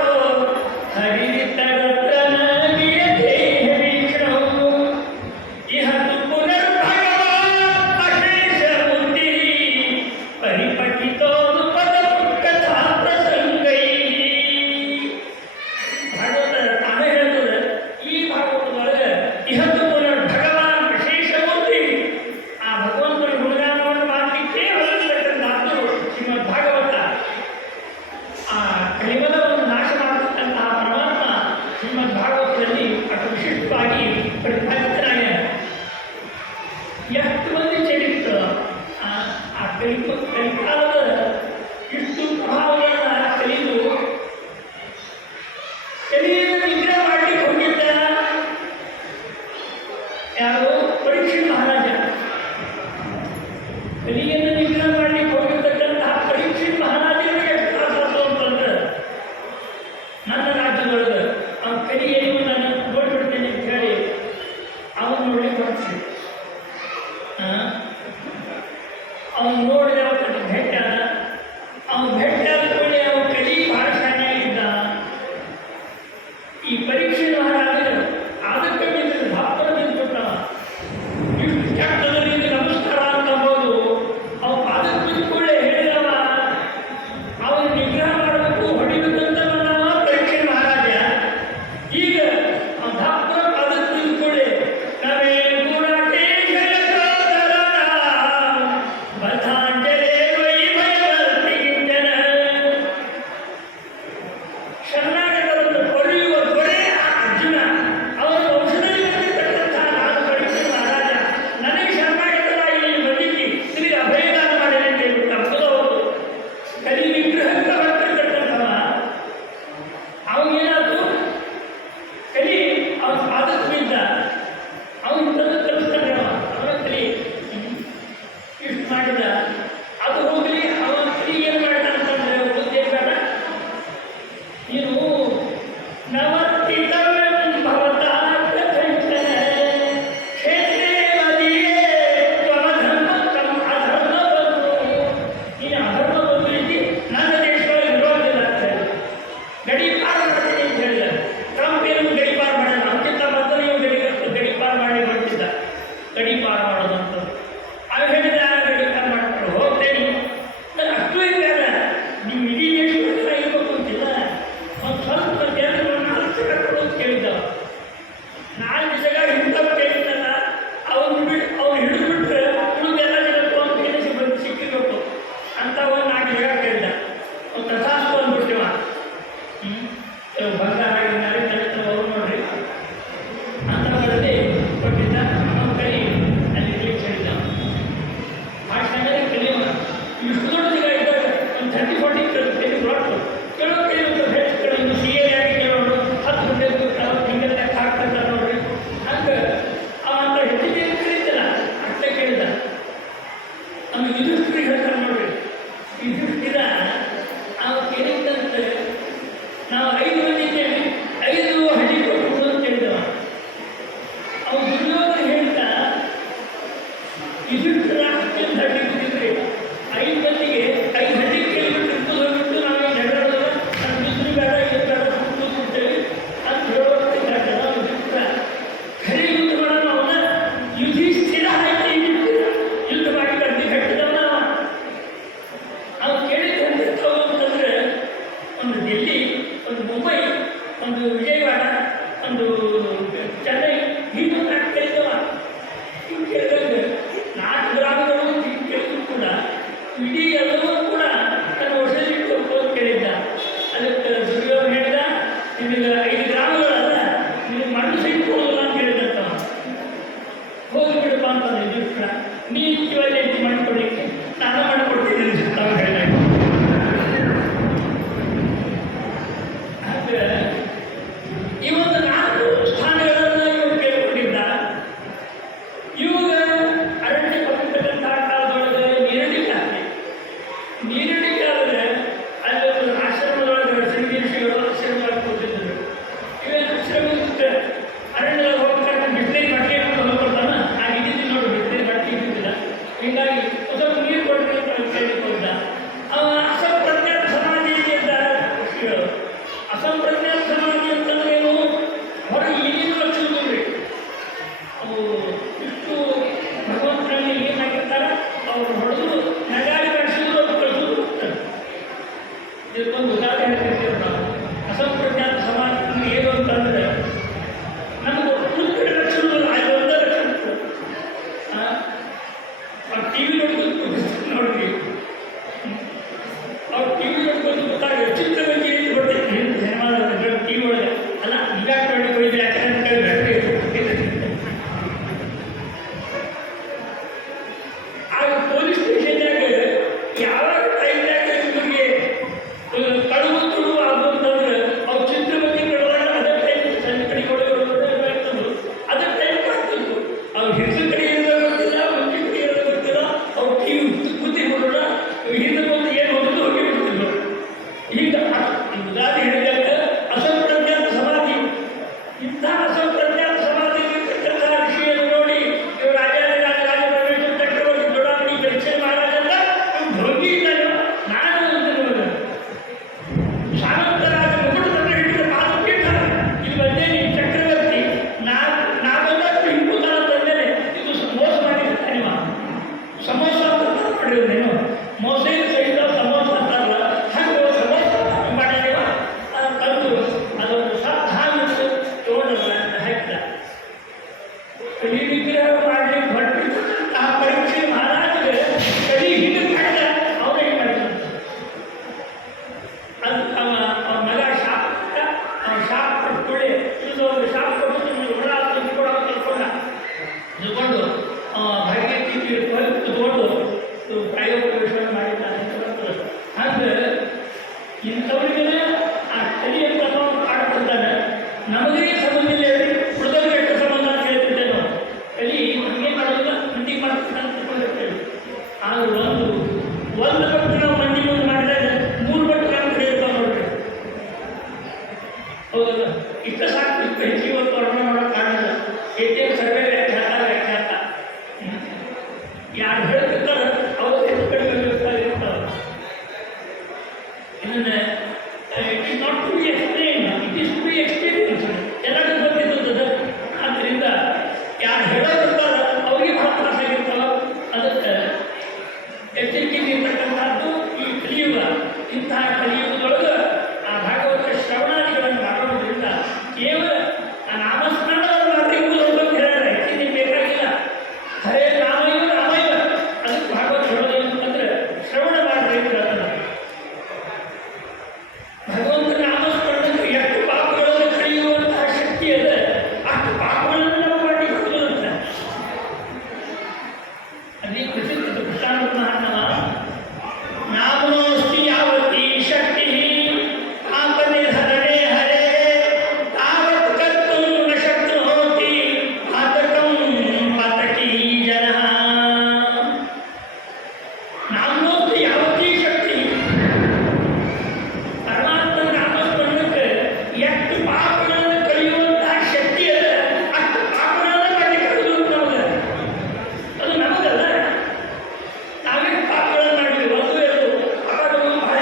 ಹರಿತರತ್ರನ ಗಿಯತೆ ವಿಷ್ಣು ಇಹ ತುಪ್ಪು ಕಲಿಯನ್ನು ನಿಗ್ರಹ ಮಾಡಲಿಕ್ಕೆ ಹೋಗಿದ್ದ ಯಾರು? ಪರೀಕ್ಷಿತ ಮಹಾರಾಜ. ಕಲಿಯನ್ನು ನಿಗ್ರಹ ಮಾಡಲಿಕ್ಕೆ ಹೋಗಿರ್ತಕ್ಕಂತಹ ಪರೀಕ್ಷಿತ ಮಹಾರಾಜನಿಗೆ ತ್ರಾಸು ಅಂತಂದ್ರೆ ನನ್ನ ರಾಜ್ಯದೊಳಗೆ ಆ ಕಲಿಯನ್ನು ನಾನು ನೋಡ್ಬಿಡ್ತೇನೆ ಅಂತ ಹೇಳಿ ಅವನು ನೋಡ್ಲಿಕ್ಕೆ ಹೊರಟಿಸಿ ಅವನು ನೋಡಿದ ಅವತ್ತು ಭೇಟ ಆದ. ಅವನು ಭೇಟ ಆದ ಕೂಡಲೇ ಅವನು ಕಲಿ ಭಾಳ ಶಾಣೆಯಾಗಿದ್ದ. ಈ ಪರೀಕ್ಷೆ ಮಹಾರಾಜರು ಅದಕ್ಕೆ ಬಿದ್ದು ಹಪ್ಪರ ಬಿದ್ದುಬಿಟ್ಟವ. ಇಷ್ಟು ಕೆಟ್ಟದರಿಂದ ನಮಸ್ಕಾರ ಅಂತ ಅಂಬೋದು ಅವನು ಅದಕ್ಕೆ ಬಿದ್ದ ಕೂಡಲೇ ಹೇಳಿದವ ಅವನು ನಿಗ್ರಹ ಮಾಡಬೇಕು ಹೊಡಿಬೇಕಂತ ಬಂದವ ಪರೀಕ್ಷೆ ಮಹಾರಾಜ. ಈಗ ಅವನು ಹಪ್ಪರ ಅದಕ್ಕೆ ಬಿದ್ದ ಕೂಡಲೇ ನವೇ ಗುಣಾಟೇ ಬಧಾಂಜಲೇ ವೈಭವತಿಂಜನ ಶರಣಾಗತರನ್ನು ಕೊರೆಯುವ ದೊರೆ ಅರ್ಜುನ. ಅವರ ವಂಶದಲ್ಲಿ ಬಂದಿರತಕ್ಕಂತಹ ನಾನು ಪರೀಕ್ಷೆ ಮಹಾರಾಜ. ನನಗೆ ಶರಣಾಗತರಾಗಿ ನೀನು ಬಂದಿದ್ದಿ, ನಿನಗೆ ಅಭಯದಾನ ಮಾಡಿದೆ ಅಂತ ಹೇಳ್ಬಿಟ್ಟು ಅರ್ಥದವರು ಕಲಿ ವಿಗ್ರಹಕ್ಕೆ ಬರ್ತಿರ್ತಕ್ಕಂಥವ ಅವನಿಗೇನಾದ್ರು ಕಲಿ ಅವನ ಪಾದಕ್ಕೆ ಬಿದ್ದ. ಅವನು ತಂದು ಕಲಿಸ್ತಾನೆ ಅವನ ಕಲಿ ಇಷ್ಟು ಮಾಡಿದ. ಅದು ಹೋಗಲಿ ಅವನ ಕಲಿ ಏನು ಮಾಡಿದ ಅಂತಂದ್ರೆ ಉಳಿದೇನು ಬೇಡ. ನೀನು ನವತಿತವ್ಯಂ ಭವತಾ ಕಥಂಚನ ಕ್ಷೇತ್ರೇ ಮದಿಯೇ ತ್ವಮಧರ್ಮಕಂ ಅಧರ್ಮ ಬಂಧು. ನೀನು ಅಧರ್ಮ ಬಂಧು ಇದ್ದಿ ನನ್ನ ದೇಶದೊಳಗೆ ಇರೋದಿಲ್ಲ ಅಂತ ಹೇಳಿ ಗಡಿಪಾರು ಮಾಡ್ತೀನಿ ಅಂತ ಹೇಳಿದ. ಟ್ರಂಪ್ ಏನು ಗಡಿಪಾರು ಮಾಡಿದ, ಅದಕ್ಕಿಂತ ಮೊದಲು ನೀವು ಗಡಿಪಾರು ಮಾಡಿ ಬರ್ತಿದ್ದ. ಗಡಿಪಾರು ಮಾಡೋದು ಅಂತ ಅವು ಹೇಳಿದ ಗಡಿಪಾರು ಮಾಡ್ಕೊಂಡು ಹೋಗ್ತೇನೆ. ಅಷ್ಟು ಇದ್ದಾರ ನಿಮ್ಮ ಇಡೀ ದೇಶದಲ್ಲಿ ಇರಬೇಕು ಅಂತಿಲ್ಲ. ಒಂದು ಸ್ವಲ್ಪ ಜನಗಳನ್ನು ನಾಲ್ಕು ಕಟ್ಕೊಳ್ಳೋದು ಕೇಳಿದ್ದವ. 4 ಜಗ ಇಂಥವು ಕೇಳಿದ್ದಲ್ಲ. ಅವನು ಹಿಡಿದ್ಬಿಟ್ರೆ ಉಳಿದೆಲ್ಲ ಜಗತ್ತು ಒಂದು ಕೇಳಿಸಿ ಬಂದು ಸಿಕ್ಕಿರ್ಬೇಕು ಅಂತ ಒಂದು 4 ಜಗ ಕೇಳಿದ. ಒಂದು ತಥಾಸ್ತು ಅಂದ್ಬಿಡ್ತೀವ. ಕೆಲವು ಬಂಗಾರ ಆಗಿದ್ದಾರೆ ತಲೆತ ಅವರು ನೋಡ್ರಿ ಅಂಥವರಲ್ಲಿ ಕೊಟ್ಟಿದ್ದ. ಅವನು ಕಲಿ ಅಲ್ಲಿ ಇರ್ಲಿಕ್ಕೆ ಹೇಳಿದ್ದ. ಭಾಷಣದಲ್ಲಿ ಕಲಿಯುವ ಇಷ್ಟು ದೊಡ್ಡ ಜಗ ಇದ್ದಾಗ ಒಂದು 30-40 ಕಲಿ ಹೊರಟು ಕೇಳೋ ಹೇಳ್ತಾರೆ. ಇನ್ನು CA ಆಗಿ ಕೇಳೋರು 10 ಗಂಟೆ ಹಿಂಗೆ ಲೆಕ್ಕ ಹಾಕ್ತಾರೆ ನೋಡ್ರಿ. ಹಂಗೆ ಅವಂತ ಹೆಚ್ಚಿಗೆ ಕರೀತಿಲ್ಲ ಅಷ್ಟೇ ಕೇಳಿದ. ನಮಗೆ ಯುಧಿಷ್ಠಿರಿಗೆ ಹೇಳ್ತಾರೆ ನೋಡ್ರಿ. ಯುಧಿಷ್ಠಿರ ಅವ್ರು ಕೇಳಿದ್ದಂತೆ ನಾವು 5 ಮಂದಿ ಇದ್ದೇವೆ, 5 ಹಳ್ಳಿ ಕೊಟ್ಟು ಅಂತ ಹೇಳಿದವ. ಅವ್ರು ದುರ್ಯೋಧನ ಹೇಳ್ತಾ ಯುಧಿಷ್ಠಿರ ಅಷ್ಟೊಂದು ಹಳ್ಳಿ ಬಿದ್ದಿದ್ರಿ 5 ಮಂದಿಗೆ 5 ಹಳ್ಳಿ ಕೇಳಿಬಿಟ್ಟು ಇರ್ಬೋದು ಹೋಗ್ಬಿಟ್ಟು ನಾವೇ ಜಗಳೋದಲ್ಲ, ನಮ್ಮ ಯುದ್ಧ ಬೇಡ ಇದು ಬೇಡ ಕೂತ್ಬಿಡ್ತೇವೆ ಅಂತ ಹೇಳೋದಕ್ಕೆ ಯುಧಿಷ್ಠಿರ ಖರೀ ಯುದ್ಧ ಮಾಡೋಣ. ಅವನ ಯುಧಿಷ್ಠಿರ ಆಯ್ತು. ಯುದ್ಧ ಮಾಡಿ ಕಟ್ಟಿ ಕಟ್ಟಿದವನ ಅವ್ನು ಕೇಳಿದ್ದು ಹೆಂಗಿರ್ತಾವ ಅಂತಂದ್ರೆ ಒಂದು ಡೆಲ್ಲಿ, ಒಂದು ಮುಂಬೈ, ಒಂದು ವಿಜಯವಾಡ, ಒಂದು ಚೆನ್ನೈ, ಹೀಗೆ 4 ಕೇಳಿದವ. ಹಿಂಗೆ ಕೇಳಿದಂಗೆ 4 ಗ್ರಾಮಗಳು ಹಿಂಗೆ ಕೇಳಿದ್ರು ಕೂಡ ಇಡೀ ಎಲ್ಲವೂ ಕೂಡ ತನ್ನ ವರ್ಷದಲ್ಲಿಟ್ಟು ಹೋಗಿ ಕೇಳಿದ್ದ. ಅದಕ್ಕೆ ದುರ್ಯೋಧನ ಹೇಳಿದ ನಿಮಗೆ 5 ಗ್ರಾಮಗಳಲ್ಲ, ನಿಮಗೆ ಮಣ್ಣು ಸಿಕ್ಕೋದಿಲ್ಲ ಅಂತ ಹೇಳಿದಂತವ. ಹೋಗಿ ಬಿಡಪ್ಪ ಅಂತಂದ್ರೆ ಯುಧಿಷ್ಠಿರ ನೀನು ಇವತ್ತು ಮಣ್ಣು ಕೊಡಲಿಕ್ಕೆ ನಾನು ಮಣ್ಣು ಕೊಡ್ತೀನಿ ಅಂತ ಅವ್ರು ಹೇಳಿದ. ಹಾಗೆ ಈ ಒಂದು 4 ಸ್ಥಾನಗಳನ್ನು ಇವರು ಕೇಳ್ಕೊಂಡಿದ್ದ. ಇವಾಗ ಅರಣ್ಯ ಕೊಟ್ಟಿರ್ತಕ್ಕಂತಹ ಕಾಲದೊಳಗೆ ನೀರಡಿಕೆ ಆಗ್ತದೆ. ನೀರಡಿಕೆ ಆದರೆ ಅಲ್ಲಿ ಒಂದು ಆಶ್ರಮದೊಳಗೆ ಸಂಗೀರ್ಷಿಗಳು ಆಶ್ರಮದೊಳಗೆ ಕೂತಿದ್ದರು. ಇವೇನು ಆಶ್ರಮಕ್ಕೆ ಅರಣ್ಯದೊಳಗೆ ಹೋಗ್ಬೇಕಾದ್ರೆ ಬಿಸಿಲಿಗೆ ಬಟ್ಟೆ ಹಾಕೊಂಡು ಹೋಗ್ಕೊಡ್ತಾನ. ಆ ಹಿಡಿದು ನೋಡಿ ಬಿಸಿಲಿಗೆ ಬಟ್ಟೆ ಹಿಡಿದಿಲ್ಲ. ಹೀಗಾಗಿ ಸ್ವಲ್ಪ ನೀರು ಕೊಟ್ಟರೆ ನಮಗೆ ಸಂಬಂಧ ಇಲ್ಲ ಉಳಿದವ್ರಿಗೆ ಎಷ್ಟು ಸಂಬಂಧ ಅಂತ ಹೇಳ್ತಿದ್ದೆ ನಾವು ಅಲ್ಲಿ ಹಂಗೆ ಮಾಡೋದಿಲ್ಲ ಮಂಡಿ ಮಾಡ್ತೀನಿ ಅಂತ ತಿಳ್ಕೊಂಡಿರ್ತೇವೆ. ಆದ್ರೆ ಒಂದು ಪಟ್ಟು ನಾವು ಮಂಡಿ ಮುಂದೆ ಮಾಡಿದಾಗ 3 ಪಟ್ಟು ನಮ್ಮ ಕಡೆ ಇರ್ತಾವೆ ನೋಡ್ರಿ. ಹೌದಲ್ಲ? ಇಷ್ಟ ಸಾಕು, ಇಷ್ಟು ಹೆಚ್ಚು ಇವತ್ತು ವರ್ಣನೆ ಮಾಡೋಕೆ ಕಾರಣ ATM ಸರ್ವೆ ವ್ಯಾಖ್ಯಾತ ಯಾರು ಹೇಳ್ತಿರ್ತಾರೆ ಅವರು ಹೆಚ್ಚು ಕಡಿಮೆ ಇರ್ತಾರೆ. ಇದನ್ನ it is not to be explain, it is to be experience. ಎಲ್ಲರಿಗೂ ಗೊತ್ತಿರ್ತದೆ. ಆದ್ದರಿಂದ ಯಾರು ಹೇಳೋದಿರ್ತಾರೆ ಅವ್ರಿಗೆ ಬಹಳ ತ್ರಾಸ ಆಗಿರ್ತಾವೆ. ಅದಕ್ಕೆ ಎಚ್ಚರಿಕೆ ಇರ್ತಕ್ಕಂಥದ್ದು ಈ ಕಲಿಯುಗ. ಇಂತಹ ಕಲಿಯುಗದೊಳಗೆ ಆ ಭಾಗವತ ಶ್ರವಣಾದಿಗಳನ್ನು ಮಾಡೋದ್ರಿಂದ ಕೇವಲ ಆ ನಾಮಸ್ಮರಣವನ್ನು ಮಾಡಿರುವುದು ಅಂತ ಹೇಳ್ತಾರೆ. ಹೆಚ್ಚಿನ ಬೇಕಾಗಿಲ್ಲ. ಹರೇ ರಾಮಯ್ಯ ರಾಮಯ್ಯ ಅದಕ್ಕೆ ಭಾಗವತ ಹೇಳೋದು ಅಂತಂದ್ರೆ ಶ್ರವಣ ಮಾಡ್ರಿ ಅಂತ ಹೇಳ್ತಾರೆ. ಭಗವಂತನ ನಾಮಸ್ಮರಣಕ್ಕೆ ಎಷ್ಟು ಪಾಪಗಳನ್ನು ಕಳೆಯುವಂತಹ ಶಕ್ತಿ ಇದೆ, ಅಷ್ಟು ಪಾಪಗಳನ್ನು ನಾವು ಮಾಡಿ ಕೊಡುವುದಂತ ಅಲ್ಲಿ ಪ್ರಸಿದ್ಧ ಕೃಷ್ಣಾನಂದ ಮಹಾತ್ಮ ನಾಮನೋಸ್ತಿ ಯಾವತಿ ಶಕ್ತಿ ಆತ್ಮನಿರ್ಹರಣೆ ಹರೇ ತಾವತ್ ಕರ್ತುಂ ನ ಶಕ್ನೋತಿ ಪಾತಕಂ ಪಾತಕೀ ಜನಃ. ನಾಮನೋಸ್ತಿ ಯಾವತಿ ಶಕ್ತಿ, ಪರಮಾತ್ಮನ ನಾಮಸ್ಮರಣಕ್ಕೆ ಎಷ್ಟು ಪಾಪಗಳನ್ನು ಕಳೆಯುವಂತಹ ಶಕ್ತಿ ಇದೆ, ಅಷ್ಟು ಪಾಪಗಳನ್ನು ಮಾಡಿ ಕಳೆಯುವುದು ನಮಗೆ. ಅದು ನಮಗಲ್ಲ. ನಾವೇ ಪಾಪಗಳನ್ನು ಮಾಡಿದ್ವಿ. ಒಂದು ಎರಡು ಪಾಪಗಳು ಬಹಳ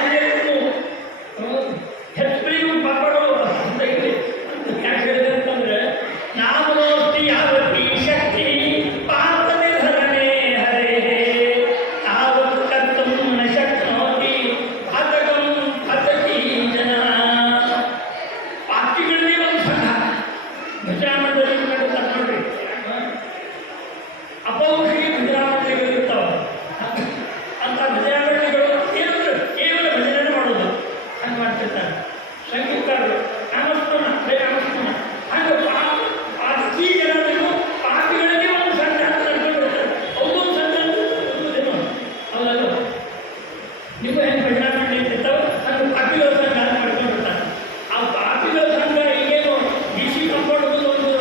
ಹೆಚ್ಚು ಪಾಪಗಳು ಅಂತ ಇದೆ ಅಂತ ಯಾಕೆ ಹೇಳಿದೆ ಅಂತಂದ್ರೆ ನಾಮನೋಸ್ತಿ ಯಾವತಿ ಶಕ್ತಿ ಪಾಪ ನಿರ್ಹರಣೆ ಹರೇ ತಾವತ್ ಕರ್ತುಂ ನ ಶಕ್ನೋತಿ ಪಾತಕಂ ಪಾತಕೀ ಜನಃ. ಪಾಪಿಗಳನ್ನೇ ಒಂದು ಸಂಘ ಭಜನಾಮಂಡಳಿ ನಡೆಸ್ತಾರೆ ನೋಡ್ರಿ. ಅಪೌರುಷಿ ಭಜನಾಮಂಡಳಿಗಳು ಇರ್ತಾವೆ. ಅಂತ ಭಜನಾಮಂಡಳಿಗಳು ಏನಂದ್ರೆ ಕೇವಲ ಭಜನೆ ಮಾಡೋದು ಹಂಗೆ ಮಾಡ್ತಿರ್ತಾರೆ. ಸಂಗೀತಗಾರರು ನಾಮಸ್ಮರಣ ಬರೀ ನಾಮಸ್ಮರಣ ಹಂಗೆ ಪಾತಕೀ ಜನರಿಗೂ ಪಾಪಿಗಳಿಗೆ ಒಂದು ಸಂಘ ಅಂತ ನಡ್ಕೊಂಡಿರ್ತಾರೆ. ಅವೊಂದು ಸಂಘ ಅಂತ ಇರ್ಬೋದೇನೋ. ಹೌದಲ್ಲ? ನೀವು ಹೆಂಗೆ ಭಜನಾ ಮಂಡಳಿ ಇರ್ತಾವೆ ಹಂಗೆ ಪಾಪಿಗಳ ಸಂಘ ಅಂತ ಮಾಡ್ಕೊಂಡಿರ್ತಾರೆ. ಆ ಪಾಪಿಗಳ ಸಂಘ ಈಗೇನು DC ಕಾಂಪೌಂಡ್ ಒಂದು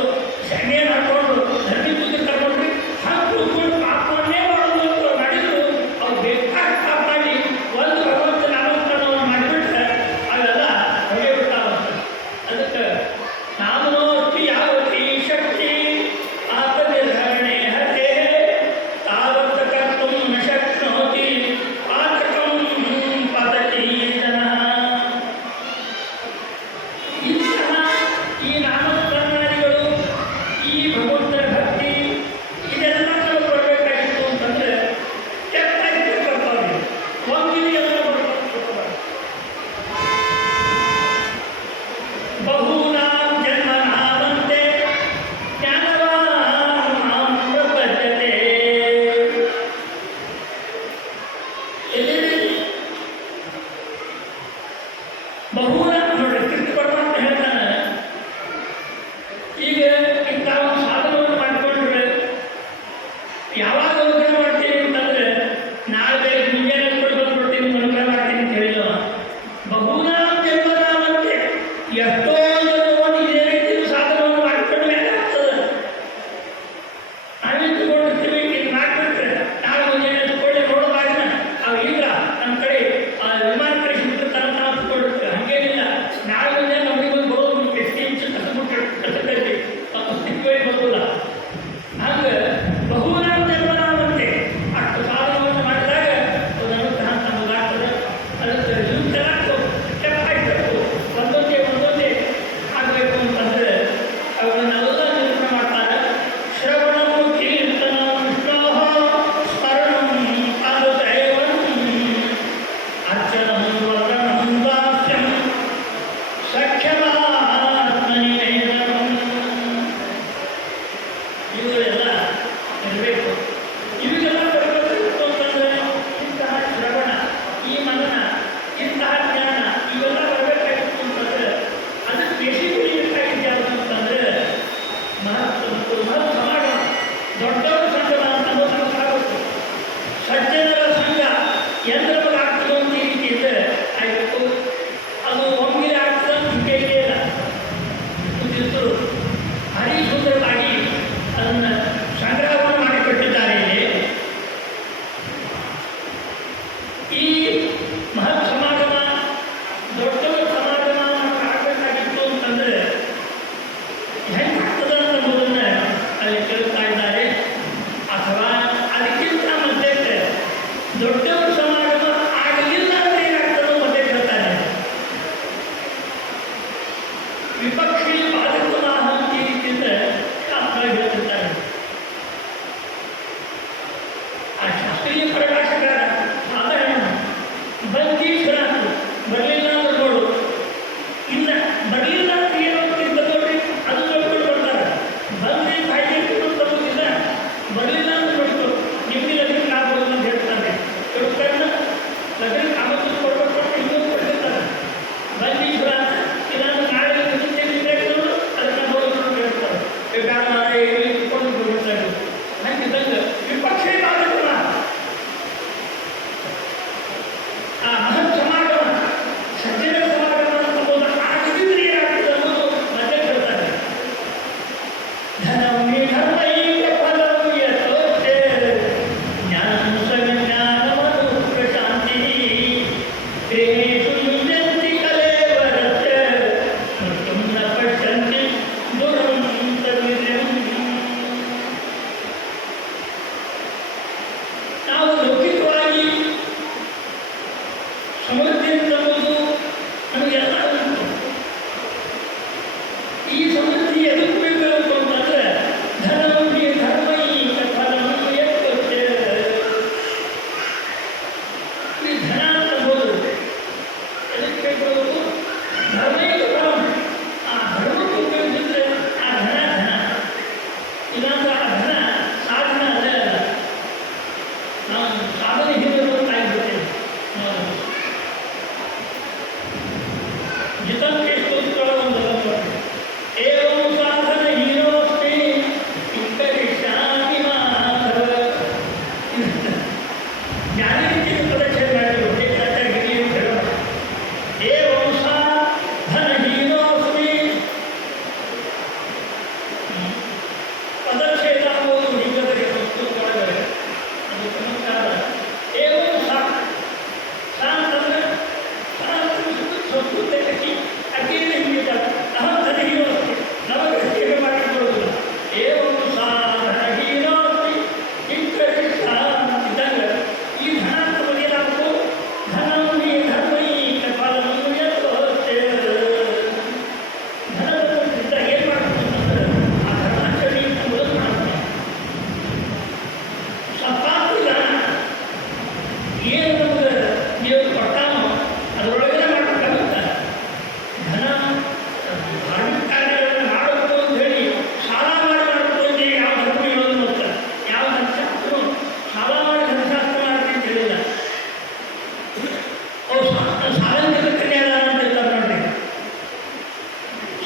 ತಿಳಿಸರು ಭಾರಿ ಸುಂದರವಾಗಿ ಅದನ್ನು ಸಂಗ್ರಹವನ್ನು ಮಾಡಿಕೊಟ್ಟಿದ್ದಾರೆ ಇಲ್ಲಿ. ಈ ಮಹತ್ ಸಮಾಗಮ ದೊಡ್ಡ ಸಮಾಗಮ ಆಗಬೇಕಾಗಿತ್ತು ಅಂತಂದರೆ ಹೆಂಗೆ ಆಗ್ತದೆ ಅನ್ನೋದನ್ನು ಅಲ್ಲಿ ಕೇಳ್ತಾ ಇದ್ದಾರೆ. ಅಥವಾ ಅದಕ್ಕಿಂತ ಮತ್ತೆ ದೊಡ್ಡ ಸಮಾಗಮ ಆಗಲಿಲ್ಲ ಅಂದರೆ ಏನಾಗ್ತದೋ ಮತ್ತೆ ಕೇಳ್ತಾರೆ. ವಿಪಕ್ಷಿ ಬಾಧಕವಾಹ ಈ ರೀತಿಯಿಂದ ಹೇಳ್ತಿರ್ತಾರೆ. ಆ ಶಾಸ್ತ್ರೀಯ ಪ್ರಕಾಶಕರ ಸಾಧಾರಣ ಬಂದಿ ಶರಾತು ಬರಲಿಲ್ಲ ಅಂತ ನೋಡು, ಇಲ್ಲ ಬರಲಿಲ್ಲ ಅಂತ ಏನು ಅಂತ ನೋಡ್ರಿ, ಅದು ನೋಡ್ಕೊಂಡು ಬರ್ತಾರೆ. ಬಂದು ಕಾಯ್ದೆ ತಪ್ಪುದಿಲ್ಲ, ಬರಲಿಲ್ಲ ಅಂತ ನೋಡ್ತು ನಿಮಗೆ ಲಗ್ನ ಆಗ್ಬೋದು ಅಂತ ಹೇಳ್ತಾರೆ. ಕೆಲವು ಲಗ್ನ ಕಾಮತ್ತು ಕೊಡ್ಬೇಕು ಇನ್ನೊಂದು ಕೊಟ್ಟಿರ್ತಾರೆ. ಬಂದಿ ಶರಾತ ಇದನ್ನು ನಾಳೆ ಅದನ್ನ ನೋಡಿಕೊಂಡು ಹೇಳ್ತಾರೆ. ಬೇಕಾದ್ರೆ ಇಟ್ಕೊಂಡು ಹೋಗಿರ್ತಾರೆ. ಹಂಗಿದ್ದಂಗೆ ವಿಪಕ್ಷ ಬಾಧಕಲ್ಲ ಆ ಮಹತ್ ಸಮಾಗಮ ಸಜ್ಜನ ಸಮಾಗಮ ಅನ್ನೋದು ಆಗದಿದ್ರೆ ಏನಾಗ್ತದೆ ಅನ್ನೋದು ಮತ್ತೆ ಹೇಳ್ತಾರೆ. ಧನವೇ ಧರ್ಮೈಕ ಫಲವು ಯಥೋಕ್ತೆ ಜ್ಞಾನ ಸವಿಜ್ಞಾನವನು ಪ್ರಶಾಂತಿ ದೇಹೇಶು ಯುಜ್ಯಂತಿ ಕಲೇವರಸ್ಯ ಮೃತ್ಯುಂ ನ ಪಶ್ಯಂತಿ ದುರಂತವಿರಂ. ನಾವು ಲೌಕಿಕವಾಗಿ ಸಮೃದ್ಧಿ ಎಂಬುದು ನಮಗೆಲ್ಲ ಉಂಟು. ಈ ಸಮೃದ್ಧಿ ಎದಕ್ಕೆ ಬೇಕು ಅಂತಂದರೆ ಧನವೇ ಧರ್ಮೈಕ ಫಲವು ಯಥೋಕ್ತೆ. ಈ ಧನ ಅನ್ನಬಹುದು ಎದಕ್ಕೆ ಬೇಕು? ಧರ್ಮೈಕ ಫಲ. ಆ ಧರ್ಮಕ್ಕೆ ಉಪಯೋಗಿಸಿದ್ರೆ ಆ ಧನ ಇಲ್ಲಾಂದ್ರೆ ಆ ಧನ ಸಾಧನ ಅದೇ ಅಲ್ಲ. ನಾವು ಸಾಧನೆ ಹಿಂದಿರುತ್ತಾಗಿರ್ತೇವೆ. ಜಿತಂಕೆ ಸ್ತೋತ್ರ ಒಂದು ಏವಂ ಸಾಧನ ಹೀರೋಸ್ಮಿ ಕಿಂಕರಿಷ್ಯಾಮಿ ಮಾಧವ. ಯಾರೇ ರೀತಿಯ ಪ್ರದಕ್ಷಿಣೆ ಮಾಡಿದ್ರು ಹಿರಿಯರು ಹೇಳೋಣ. ಏವಂ ಸಾಧನ ಹೀರೋಸ್ಮಿ ಪದಚ್ಛೇದ ಅನ್ನೋದು ಲಿಂಗದಲ್ಲಿ ಒಳಗಡೆ ಅದು ಚಮತ್ಕಾರ. ಏವಂ ಸಾ ಅಂತಂದ್ರೆ ಸಂಸ್ಕೃತ ಅಕ್ಕೇನೆ ಹಿಂಗಿದ್ದ ಅಹಂ ಧನ ಹೀರೋಸ್ಮಿ ನಮಗೆ ಹೀಗೆ ಮಾಡಿಕೊಳ್ಳೋದಿಲ್ಲ. ಏವಂ ಸಾಧನ ಹೀರೋಸ್ಮಿ ಕಿಂಕರಿಷ್ಯಾಮಿ ಇದ್ದಂಗೆ ಈ ಧನ ಅಂತ ಏನಾಗಬೇಕು? ಧನವೇ ಧರ್ಮೈಕ ಫಲವು ಯಥೋಕ್ತೆ. ಧನದ ಇದ್ದಾಗ ಏನು ಮಾಡಬೇಕು ಅಂತಂದ್ರೆ ಆ ಧರ್ಮಾಚರಣೆ ಎಂಬುದನ್ನು ಮಾಡ್ತಾರೆ. ಸಂಪಾದಿಸಿದ ಏನು ನಮಗೆ ನೀವು ಕೊಟ್ಟಾನೋ ಅದರೊಳಗಡೆ ಮಾಡಬೇಕಾಗುತ್ತೆ. ಧನ ಧಾರ್ಮಿಕ ಕಾರ್ಯಗಳನ್ನು ಮಾಡಬೇಕು ಅಂತ ಹೇಳಿ ಸಾಲ ಮಾಡಿ ಮಾಡಬೇಕು ಅಂತ ಯಾವ ಧರ್ಮ ಹೇಳೋದು ಮತ್ತೆ ಯಾವ ಧರ್ಮಶಾಸ್ತ್ರ ಸಾಲ ಮಾಡಿ ಧರ್ಮಶಾಸ್ತ್ರ ಮಾಡಿ ಅಂತ ಹೇಳಿಲ್ಲ. ಅವ್ರು ಸಾಲಂಕೃತ ಕನ್ಯಾದಾನ ಅಂತ ಹೇಳ್ತಾರೆ ನೋಡ್ರಿ.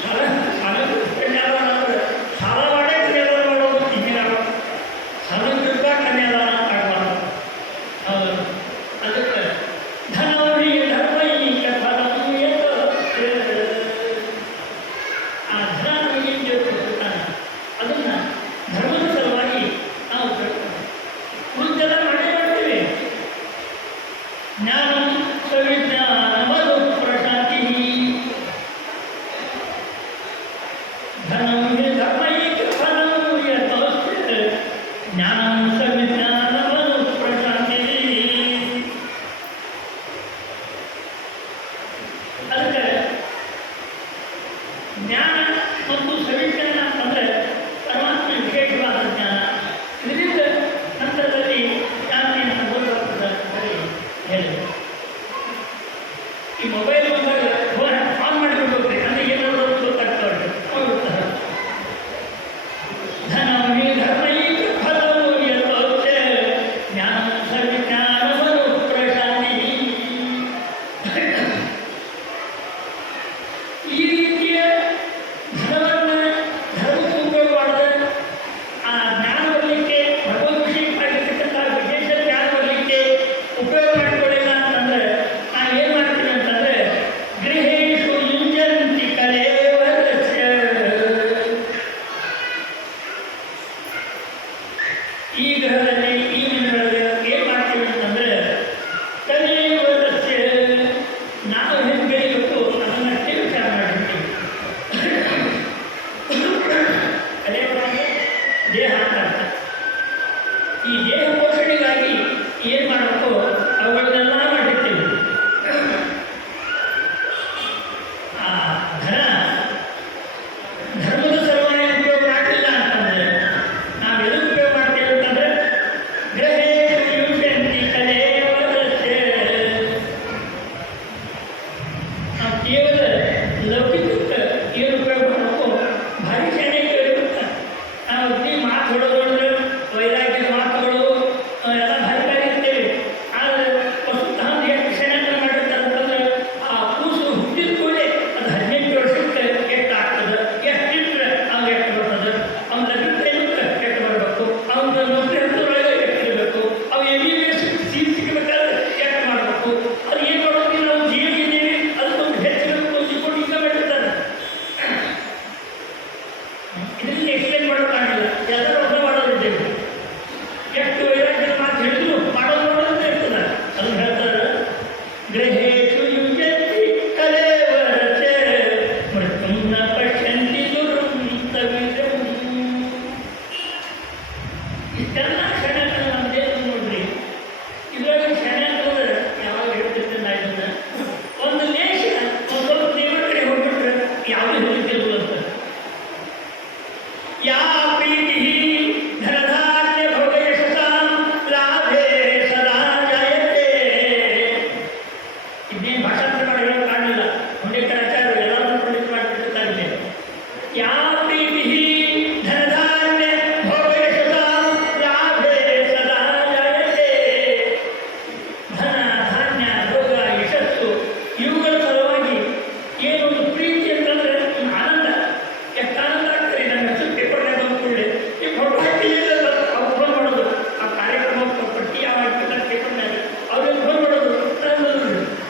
ಸಾಲಂಕೃತ ಕನ್ಯಾದಾನ ಅಂದರೆ ಸಾಲ ಮಾಡೇ ಕನ್ಯಾದಾನ ಮಾಡೋದು ಹಿಂಗೆ ಸಾಲಂಕೃತ ಕನ್ಯಾದಾನ ಆಗಬಾರ್ದು. ಹೌದು. ಅದಕ್ಕೆ ಧನವೇ ಧರ್ಮೈಕ ಫಲವು ಯಥೋಕ್ತೆ. ಆ ಧನ ನಮಗೆ ದೇವರು ಕೊಟ್ಟಿರ್ತಾನೆ. ಅದನ್ನು ಧರ್ಮದ ಸಲುವಾಗಿ ನಾವು ಉಳಿದೆಲ್ಲ ಮಾಡೇ ಮಾಡ್ತೀವಿ. ಜ್ಞಾನ ಸವಿಜ್ಞಾನವನು ಪ್ರಶಾಂತಿ. ಧನವೇ ಧರ್ಮೈಕ ಫಲವು ಯಥೋಕ್ತೆ ಜ್ಞಾನ ಸವಿಜ್ಞಾನವನು ಪ್ರಶಾಂತಿ. ಅದಕ್ಕೆ ಜ್ಞಾನ ಮತ್ತು ಸವಿಜ್ಞಾನ ಅಂದರೆ ಪರಮಾತ್ಮ ವಿಶೇಷವಾದ ಜ್ಞಾನ. ಇದರಿಂದ ನಂತರದಲ್ಲಿ ಶಾಂತಿ ಅಂತ ಬೋಧವಾಗ್ತದೆ ಹೇಳಿ. ಈ ಮೊಬೈಲ್ ಬಂದಾಗ ಆನ್ ಮಾಡಿಬಿಡ್ಬೇಕು ಅಂದರೆ ಏನಾದರೂ ಗೊತ್ತಾಗ್ತವೆ ಹೋಗ್ಬಿಡ್ತಾರೆ. ಧನವೇ ಧರ್ಮೈಕ ಫಲವು ಇದನ್ನು ಎಕ್ಸ್ಪ್ಲೇನ್ ಮಾಡೋಕ್ಕಾಗಿಲ್ಲ, ಎಲ್ಲರೂ ಅರ್ಥ ಮಾಡೋದಿದ್ದೇವೆ. ಎಷ್ಟು ವೈರಾಗ್ಯದ ಮಾತು ಹೇಳಿದ್ರು ಮಾಡೋದು ಇರ್ತದೆ. ಅದನ್ನು ಹೇಳ್ತಾರೆ, ಗ್ರಹೇಶು ಯುಜಂತಿ ಕಲೇವರತೆ ಮೃತ್ಯುಂನ ಪಶ್ಯಂತಿ ದುರಂತವಿದಂ. ಇಷ್ಟೆಲ್ಲ ಕ್ಷಣಗಳು ನಮ್ಮದೇ ನೋಡ್ರಿ. ಇದರಲ್ಲಿ ಕ್ಷಣ ಅಂತಂದ್ರೆ ಯಾವಾಗ ಹೇಳ್ತಿರ್ತೀನಿ ನಾ ಇದನ್ನ, ಒಂದು ಲೇಷ ಒಂದು ಸ್ವಲ್ಪ ದೇವರ ಕಡೆ ಹೋಗ್ಬಿಟ್ರೆ ಯಾವುದೇ ಹೋಗಿದ್ದಿಲ್ಲ ಅಂತ. ಯಾ ಪ್ರೀತಿ ಧನಧಾನ್ಯ ಭೋಗಯಶಸಾಂ ಲಾಭೇ ಸದಾ ಜಾಯತೆ. ಇನ್ನೇನು ಭಾಷಾಂತರ ಮಾಡಿ ಹೇಳೋ ಕಾಣಲಿಲ್ಲ, ಹುಂಡೇಕರಾಚಾರ್ಯರು ಎಲ್ಲರೂ ಪ್ರಣೀತ ಮಾಡಿಬಿಟ್ಟಿರ್ತಾರೆ. ಯಾ ಪ್ರೀತಿ ಧನಧಾನ್ಯ ಭೋಗಯಶಸಾಂ ಲಾಭೇ ಸದಾ ಜಾಯತೆ. ಧನ ಧಾನ್ಯ ಭೋಗ ಯಶಸ್ಸು ಇವುಗಳ ಸಲುವಾಗಿ ಏನೊಂದು ಪ್ರೀತಿ ಅಂತಂದ್ರೆ ಆನಂದ. ಎಷ್ಟು ಆನಂದ ಆಗ್ತದೆ. ನನ್ನ ಹೆಸರು ಪೇಪರ್ನಾಗ ಅಂದ್ಕೊಳ್ಳಿ, ಈ ಫೋಟೋ ಹಾಕಿಲ್ಲ ಅವ್ರು ಫೋನ್ ಮಾಡೋದು, ಆ ಕಾರ್ಯಕ್ರಮ ಪಟ್ಟಿ ಯಾವ ಹಾಕಿರ್ತಾರೆ ಪೇಪರ್ನಾಗ ಅವ್ರಿಗೆ ಫೋನ್ ಮಾಡೋದು.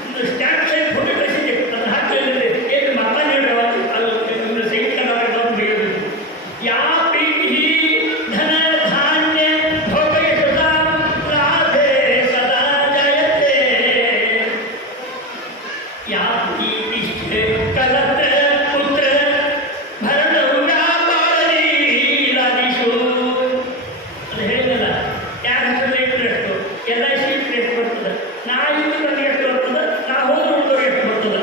ಒಂದು ಸ್ಟ್ಯಾಂಪ್ ಸೈಡ್ ಫೋಟೋ ಕಳಿಸಿದ್ದೆ, ಅದನ್ನು ಹಾಕ್ತಿದ್ರೆ ಏನು ಮಾತಾಡಿ ಅದು ಸೈನಿಕರಾಗ ಬೆಳೆಯೋದು. ಯಾ ಪ್ರೀತಿ ಧನ ಧಾನ್ಯ ಭೋಗಯಶಸಾಂ ಲಾಭೇ ಸದಾ ಜಾಯತೆ. ಯಾ ಪ್ರೀತಿಶ್ಚ ಕಲತ್ರ ಪುತ್ರ ಭರಣೌ ವ್ಯಾಪಾರೀರಾದಿಷು. ಅದು ಹೇಳಿದಲ್ಲ, ಯಾರ ಹೆಸರಲ್ಲಿ ಇಂಟ್ರೆಸ್ಟು, LIC ಇಂಟ್ರೆಸ್ಟ್ ಬರ್ತದೆ. ನಾ ಇದ್ದು ನನಗೆ ಎಷ್ಟು ಬರ್ತದೆ, ನಾ ಹೋದ್ರೆ ಉಳಿದವ್ರು ಎಷ್ಟು ಬರ್ತದೆ.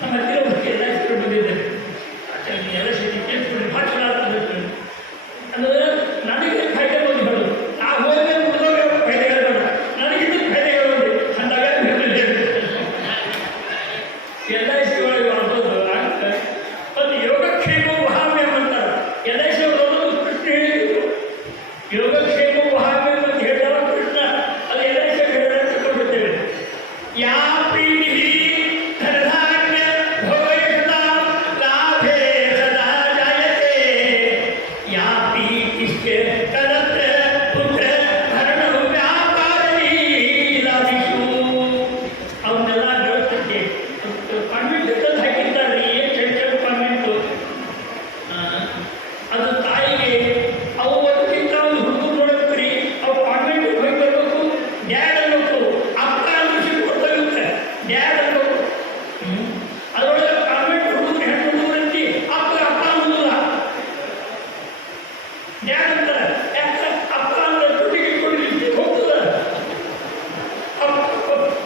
ನಮ್ಮ ಹತ್ತಿರ ಒಂದು LIC ಬಂದಿದ್ದೆ, LIC ಕೇಳಿಸ್ಕೊಂಡು ಭಾಳ ಚಲೋ ಆಗ್ತದೆ ಅಂದ್ರೆ ನನಗೆ ಫಾಯ್ದೆ ಬಂದು ಹೇಳೋದು, ನಾ ಹೋದ್ರೆ ಉಳಿದವ್ರು ಫಾಯ್ದೆ ಹೇಳ್ಬೇಡ, ನನಗಿದ್ದು ಫಾಯ್ದೆ ಹೇಳೋದು. ಅಂದಾಗ LIC ಒಳಗೆ ಮಾಡೋದು ಆಗ್ತದೆ. ಮತ್ತು ಯೋಗಕ್ಷೇಮ ವಹಾಮ್ಯಂ ಅಂತಾರೆ. LIC ಒಳಗೆ ಕೃಷ್ಣ ಹೇಳಿದ್ರು, ಯೋಗಕ್ಷೇಮ ವಹಾಮ್ಯಂ ಅಂತ ಹೇಳಿದವ ಕೃಷ್ಣ, ಅದು LIC ಹೇಳಿದ್ರೆ ತಿಳ್ಕೊಂಡಿರ್ತೇವೆ. ಯಾ ಪ್ರೀತಿ ಧನಧಾನ್ಯ ಭೋಗಯಶಸಾಂ ಲಾಭೇ ಸದಾ ಜಾಯತೆ. ಯಾ ಪ್ರೀತಿಶ್ಚ ಕಲತ್ರ ಪುತ್ರ ಭರಣೌ ವ್ಯಾಪಾರೀರಾದಿಷು. ಅವನ್ನೆಲ್ಲ ಜೋಡಿಸಕ್ಕೆ ಕಾನ್ವೆಂಟ್ ಎಷ್ಟೊಂದು ಹಾಕಿರ್ತಾರೆ. ಏನು ಸೆಂಟ್ರಲ್ ಕಾನ್ವೆಂಟು, ಅದು ತಾಯಿಗೆ ಅವು ಅದಕ್ಕಿಂತ ಒಂದು ಹುಡುಗರು ನೋಡಬೇಕ್ರಿ, ಅವು ಕಾನ್ವೆಂಟಿಗೆ ಹೋಗಿ ಬರಬೇಕು. ಡ್ಯಾಡ್ ಅನ್ನಬೇಕು, ಅಪ್ಪ ಅನ್ನೋದು ಕೊಡ್ತಾಗುತ್ತೆ, ಡ್ಯಾಡ್ ಅನ್ನಬೇಕು. ಅದರೊಳಗೆ ಕಾನ್ವೆಂಟ್ ಹುಡುಗರು ಹೆಣ್ಣು ಹುಡುಗರು ಅಂತಿ ಅಪ್ಪ ಅನ್ನೋದಿಲ್ಲ, ಡ್ಯಾಡ್ ಅಂತಾರೆ. ಯಾಕೆ ಅಪ್ಪ ಅಂದ್ರೆ ದುಡ್ಡಿಗೆ ಇಟ್ಕೊಂಡು ಲಿಸ್ಟಿಗೆ ಹೋಗ್ತದೆ,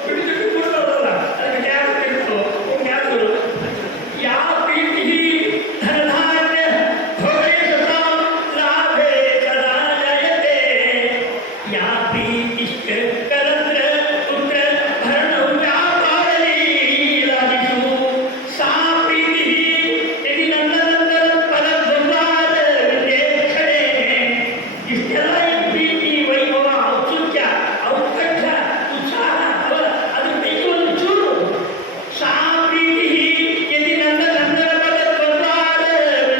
ದುಡ್ಡಿಗೆ ಇಟ್ಕೊಂಡಲ್ಲ, ಅದಕ್ಕೆ ಡ್ಯಾಡ್ ಅಂತ ಡ್ಯಾಡ್ಗಳು. ಯಾ ಪ್ರೀತಿ ಧನಧಾನ್ಯ ಭೋಗಯಶಸಾಂ ಲಾಭೇ ಸದಾ ಜಾಯತೆ. ಯಾ ಪ್ರೀತಿಶ್ಚ ಕಲತ್ರ ಪುತ್ರ ಭರಣೌ ವ್ಯಾಪಾರೀರಾದಿಷು. ಸಾ ಪ್ರೀತಿ ಯದಿ ನಂದನಂದನ ಫಲದ್ವಂದ್ವಾದ ವಿವೇಕ್ಷಣೆ. ಇಷ್ಟೆಲ್ಲ ಈ ಪ್ರೀತಿ ವೈಭವ ಔತ್ಸುಕ್ಯ ಔತ್ಕಂಠ ಉತ್ಸಾಹ ಅದ್ರ ಪೈಕಿ ಒಂದು ಚೂರು. ಸಾ ಪ್ರೀತಿ ಯದಿ ನಂದನಂದನ ಫಲದ್ವಂದ್ವಾದ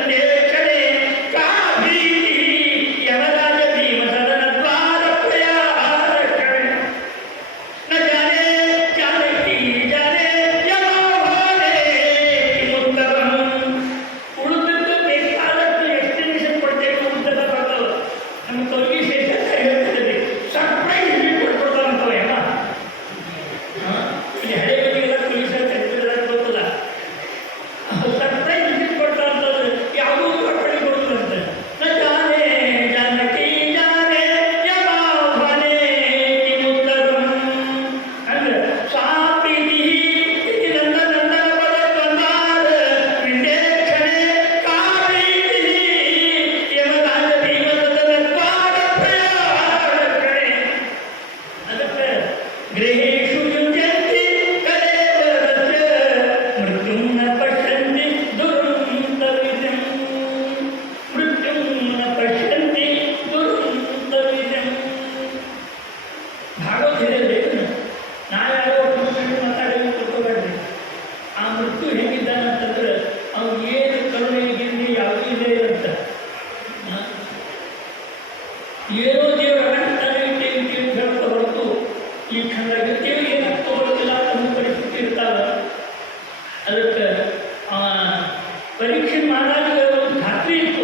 ವಿವೇಕ್ಷಣೆ. ಕಾ ಪ್ರೀತಿ ಯಮರಾಜ ಭೀಮ ಸದನದ್ವಾರ ಪ್ರಯಾರಕ್ಷಣೆ. ನ ಜಾನೆ ಜಾನಕಿ ಜಾನೆ ಯಮೋಹನೆ ಕಿಮುತ್ತಮಂ. ಉಳಿದದ್ದು ಬೇಕಾದಷ್ಟು ಎಕ್ಸ್ಪ್ಲನೇಷನ್ ಕೊಡ್ತೇವೆ, ಉತ್ತಮ ಬರ್ತವೆ. ನಮ್ಮ ಕಲ್ಗಿ ಶೇಷ ಹೇಳ್ತಿದ್ದೀವಿ, ಸರ್ಪ್ರೈಸ್ ವಿಸಿಟ್ ಕೊಡ್ತಾವಂತವ ಯಮ. ಇಲ್ಲಿ ಹಳೆ ಬದಿಗೆಲ್ಲ ಪೊಲೀಸ್ ಗೊತ್ತಲ್ಲ, ಸರ್ಪ್ರೈಸ್ ವಿಸಿಟ್ ಕೊಡ್ತಾ ಅಂತಂದ್ರೆ ಯಾವುದೂ ಕಟ್ಟಡಿ ಕೊಡುತ್ತಂತೆ. ನ ಜಾನೆ ಜಾನಕಿ ಜಾನೆ ಯಮೋಹನೆ ಕಿಮುತ್ತಮಂ. ಅಂದ್ರೆ ಸಾ ಪ್ರೀತಿ ಯದಿ ನಂದನಂದನ ಫಲದ್ವಂದ್ವಾದ ವಿವೇಕ್ಷಣೆ. ಕಾ ಪ್ರೀತಿ ಯಮರಾಜ ಭೀಮ ಸದನದ್ವಾರ ಪ್ರಯಾರಕ್ಷಣೆ. ಅದಕ್ಕೆ ಗೃಹೇಷು ಯುಜ್ಯಂತಿ ಕಲೇವರಸ್ಯ ಮೃತ್ಯುಂ ನ ಪಶ್ಯಂತಿ ದುರಂತವಿದಂ. ಮೃತ್ಯುಂ ನ ಪಶ್ಯಂತಿ ದುರಂತವಿದಂ. ಭಾಗವತ ಹೇಳಿದ್ರೆ ನಾ ಯಾರೋ ಮಾತಾಡೋದು ತಿಳ್ಕೊಬೇಡ್ರಿ. ಆ ಮೃತ್ಯು ಹೇಗಿದ್ದಾನಂತಂದ್ರೆ ಅವ್ನು ಏನು ಕರುಣೆ ಗಿರುಣೆ ಯಾವುದೂ ಇದೆ ಅಂತ ಏನೋ ದೇವರು ಅನಂತಾನೆ ಅಂತ ಹೇಳ್ತಾ ಹೊರತು ಈ ಖಂಡಾಗ ದೇವರು ಏನಕ್ಕೆ ತಗೊಳ್ತಿಲ್ಲ ಅನ್ನೋ ಪರಿಸ್ಥಿತಿ ಇರ್ತಾವ. ಅದಕ್ಕೆ ಪರೀಕ್ಷೆ ಮಾಡಿದಾಗ ಒಂದು ಖಾತ್ರಿ ಇತ್ತು,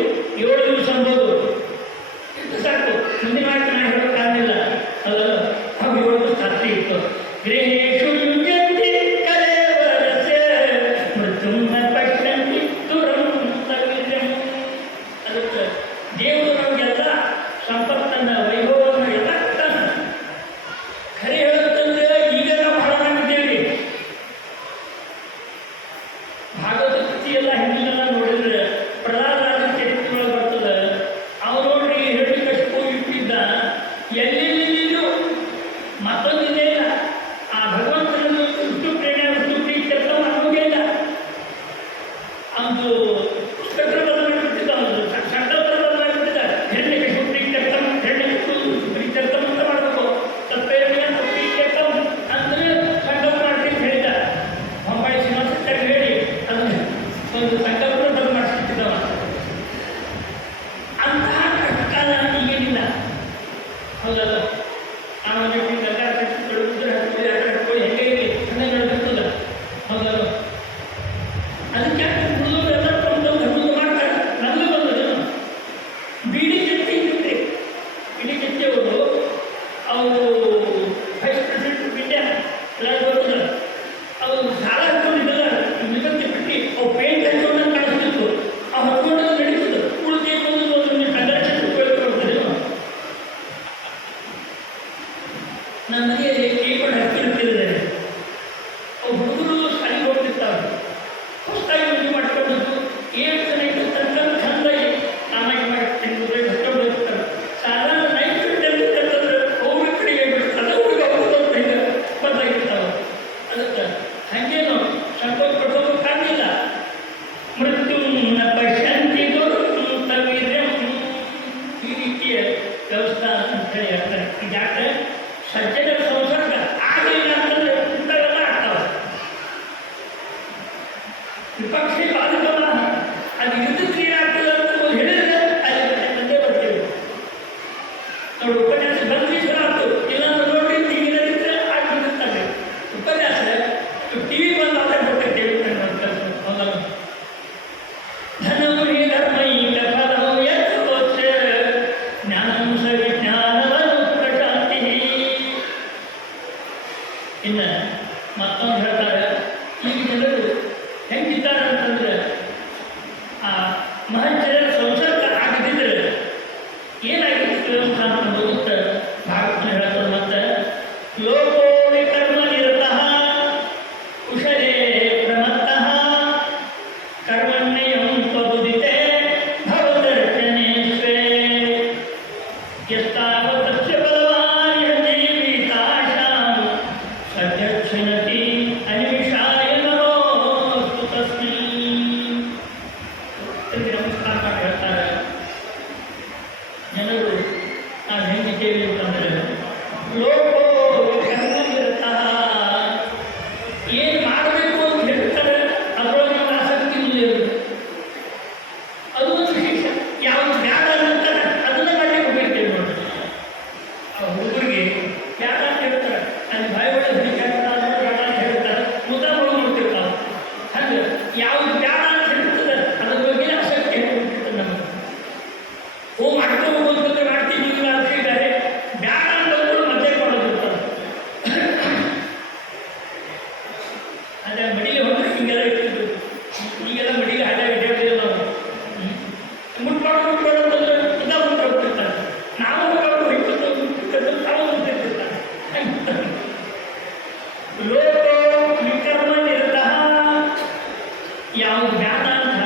ಮಹಂಜರ ಸಂಸರ್ಗ ಆಗದಿದ್ರೆ ಏನಾಗಿತ್ತು ಅಂತ ಅನ್ನೋದು ಭಾಗವತ ಹೇಳ್ತಾರೆ. ಮತ್ತೆ ಲೋಕೋ ವಿಕರ್ಮ ನಿರತಃ ಕುಶಲೇ ಪ್ರಮತ್ತಃ ಕರ್ಮಣ್ಯಂ ತ್ವದುದಿತೆ ಭವದರ್ಶನೆ ಸ್ವೇ ಯಸ್ತಾವತಸ್ಯ ಬಲವಾನ್ ಜೀವಿತಾಶಾಂ ಸತ್ಯಕ್ಷಣತಿ ಅನಿಮಿಷಾಯ ನಮೋಸ್ತು ತಸ್ಮೈ. ನಮಸ್ಕಾರ ಮಾಡಿ ಹೇಳ್ತಾರೆ ಜನರು. ನಾವು ಹೆಂಗೆ ಕೇಳಿರ್ತಂದ್ರೆ ಲೋಕೋ ಕರ್ಮನಿರತಃ ಏನು ಮಾಡಬೇಕು ಅಂತ ಹೇಳ್ತಾರೆ ಅದರೊಳಗೆ ನಮ್ಗೆ ಆಸಕ್ತಿ ಇರೋದು. ಅದು ಒಂದು ವಿಶೇಷ. ಯಾವುದು ಬ್ಯಾಡ ಅಂತಾರೆ ಅದನ್ನ ಮಾಡಲಿಕ್ಕೆ ಹೋಗ್ಬೇಕು ನೋಡಿ. ಆ ಹುಡುಗರಿಗೆ ಬ್ಯಾಡ ಅಂತ ಹೇಳ್ತಾರೆ, ಅಲ್ಲಿ ಬಾಯಿ ಒಳಗೆ ಬೇಡ ಅಂತ ಹೇಳ್ತಾರೆ, ಮುದ ನೋಡ್ತಿರ್ತಾರೆ. ಹಂಗೆ ಯಾವುದು ಬ್ಯಾಡ ಅಂತ ಹೇಳ್ತದೆ ಅದ್ರ ಬಗ್ಗೆ ಆಸಕ್ತಿ ಹೇಳ್ಬಿಟ್ಟಿರ್ತದೆ ನಮಗೆ. ಓ ಮಾಡ್ಕೊಂಡು ಹೋಗೋದು ಮಾಡ್ತೀವಿ ಅಂತ ಹೇಳಿದ್ದಾರೆ, ಬ್ಯಾಡ ಅಂತ ಮತ್ತೆ ಮಾಡೋದಿರ್ತಾರೆ. ಅದೇ ಮಡಿಗೆ ಹೋದ್ರೆ ಹಿಂಗೆಲ್ಲ ಇರ್ತಿದ್ರು. ಈಗೆಲ್ಲ ಮಡಿಗೆ ಹಾಗೆ ಇಟ್ಟಿರ್ತೀವಿ ನಾವು. ಮುಟ್ಕೊಂಡು ಅಂತಂದ್ರೆ ಮುದ್ದ ಮುಟ್ಟ ಹೋಗ್ತಿರ್ತಾರೆ. ನಾವು ಮುಟ್ಕೊಂಡು ಹಿಟ್ಟು ತಾವು ಮುಟ್ಟಿರ್ತಿರ್ತಾರೆ. ಲೋಕೋ ವಿಕರ್ಮ ನಿರತಃ ಯಾವುದು ಬ್ಯಾಡ ಅಂತ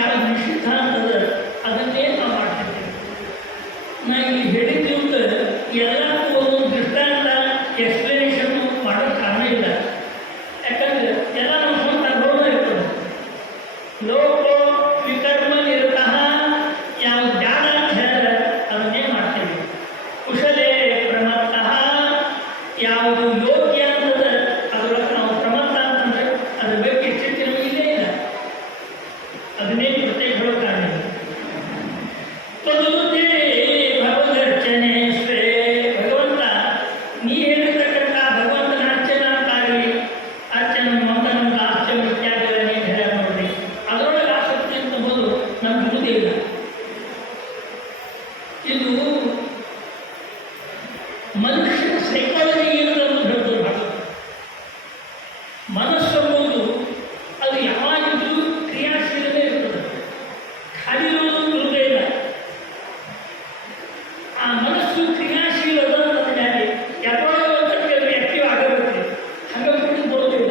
ಯಾವುದು ನಿಷಿದ್ಧ ಅಂತಂದ್ರೆ ಅದನ್ನೇ ನಾವು ಮಾಡ್ತಿರ್ತೀವಿ. ನಾ ಇಲ್ಲಿ ಹೇಳಿದ್ದು ಅಂತ ಎಲ್ಲಕ್ಕೂ ಒಂದೊಂದು ದೃಷ್ಟಾಂತ ಎಕ್ಸ್ಪ್ಲನೇಷನ್ ಮಾಡೋಕ್ಕೆ ಕಾರಣ ಇಲ್ಲ. ಯಾಕಂದ್ರೆ ಎಲ್ಲ ನಮ್ಮ ಸ್ವಂತ ಅನುಭವ ಇರ್ತದೆ. ಲೋಕೋ ವಿಕರ್ಮ ನಿರತಃ ಯಾವುದು ಬ್ಯಾಡ ಅಂತ ಹೇಳಿದ್ರೆ ಅದನ್ನೇ ಮಾಡ್ತೇವೆ. ಕುಶಲೇ ಪ್ರಮತ್ತಃ ಯಾವುದು ಯೋಗ್ಯ ಅಂತಂದ್ರೆ ಅದರೊಳಗೆ ನಾವು ಪ್ರಮತ್ತ ಅಂತಂದ್ರೆ ಅದ್ರ ಬಗ್ಗೆ ಎಚ್ಚರಿಕೆ ಇಲ್ಲೇ ಇಲ್ಲ. ಅದನ್ನೇ ಪ್ರತ್ಯೇಕ ಹೇಳೋ ಕಾರಣ ಇಲ್ಲ. ತದುದೇ ಭಗವದರ್ಚನೆ ಸ್ವೇ. ಭಗವಂತ ನೀ ಹೇಳಿರ್ತಕ್ಕಂಥ ಭಗವಂತನ ಅರ್ಚನ ಅಂತಾಗಲಿ ಅರ್ಚನ ಮಂದನ ಅರ್ಚನ ಇತ್ಯಾದಿಗಳನ್ನೇ ಹೇಳ್ಯಾರ ನೋಡ್ರಿ. ಅದರೊಳಗೆ ಆಸಕ್ತಿ ಅಂತ ಹೋದು ನಮ್ಗೆ ಇರುವುದಿಲ್ಲ. ಇದು ಮನುಷ್ಯನ ಸೈಕಾಲಜಿ ಏನನ್ನು ಹೇಳಿದ್ರು ಭಾಗವತ. ಮನಸ್ಸು ಎಂಬುದು ಅದು ಯಾವಾಗಿದ್ರೂ ಕ್ರಿಯಾಶೀಲವೇ ಇರ್ತದೆ, ಖಾಲಿ ಇರುವುದೇ ಇಲ್ಲ. ಆ ಮನಸ್ಸು ಕ್ರಿಯಾಶೀಲ ಅದನ್ನು ಯಾವಾಗ ಅದು ಆಕ್ಟಿವ್ ಆಗಬೇಕು. ಹಾಗಾಗಿ ಬರೋದಿಲ್ಲ.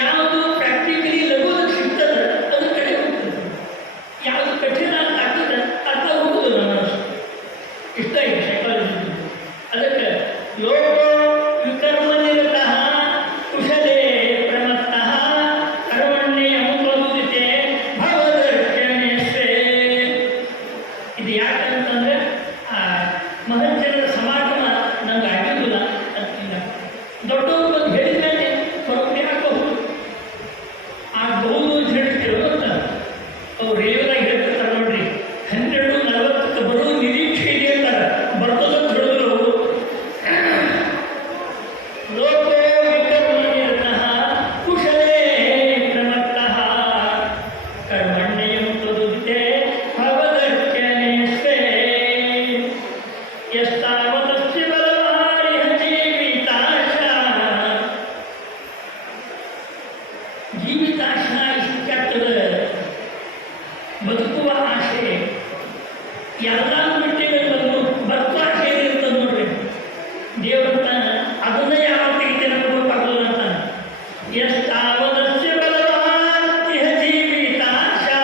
ಯಾವುದು ಪ್ರಾಕ್ಟಿಕಲಿ ಲಘುವಾಗಿ ಸಿಗ್ತದೆ ಅದು ಕಡೆ ಹೋಗ್ತದೆ, ಯಾವುದು ಕಠಿಣ ಅಂತ ಆಗ್ತದೆ ಅರ್ಥ ಹೋಗುದಿಲ್ಲ ಮನಸ್ಸು. ಇಷ್ಟ ಇದೆ ಸೈಕಾಲಜಿ. ಅದಕ್ಕೆ ಲೋಕೋ ವಿಕರ್ಮ ನಿರತಃ ಕುಶಲೇ ಪ್ರಮತ್ತಃ ಕರ್ಮಣ್ಯಂ ತ್ವದುದಿತೆ ಭವದರ್ಶನೆ ಸ್ವೇ. ಇದು ಯಾಕಂತಂದ್ರೆ ಮಹಂಜನರ ಸಮಾಗಮ ನಂಗೆ ಆಗಿರಲಿಲ್ಲ ಅಂತಿಲ್ಲ. ದೊಡ್ಡವರು ಬಂದು ಹೇಳಿದ ಮೇಲೆ ಹೊರಗಡೆ ಹಾಕಬಹುದು. ಆಗಬಹುದು ಅಂತ ಹೇಳ್ತೀವಿ ಅಂತ ಅವ್ರು ರೇವರಾಗಿ ಹೇಳ್ತಿರ್ತಾರೆ ನೋಡ್ರಿ. 12:40 ಬರೋ ನಿರೀಕ್ಷೆ ಇದೆ ಅಂತಾರೆ. ಬರ್ತದಂತ ಹೇಳಿದ್ರು ಅವರು. ಲೋಕೋ ವಿಕರ್ಮ ನಿರತಃ ಕುಶಲೇ ಪ್ರಮತ್ತಃ ಕರ್ಮಣ್ಯಂ ತ್ವದುದಿತೆ ಭವದರ್ಶನೆ ಸ್ವೇ ಯಸ್ತಾವತಸ್ಯ ಬಲವಾನ್ ಜೀವಿತಾಶಾ. ಜೀವಿತಾಶ ಇಷ್ಟಾಗ್ತದೆ. ಬದುಕುವ ಆಶೆ ಎಲ್ಲರೂ ಬಿಟ್ಟಿದೆ. ಬದುಕುವ ಆಶೆ ಇರ್ತದೆ ನೋಡ್ರಿ. ದೇವರಂತಾನ ಅದನ್ನ ಯಾವ ತೆಗಿತೇನೆ ಕೊಡೋಕ್ಕಾಗಲ್ಲ ಅಂತಾನೆ. ಯಸ್ತಾವತಸ್ಯ ಬಲವಾನ್ ಜೀವಿತಾಶಾ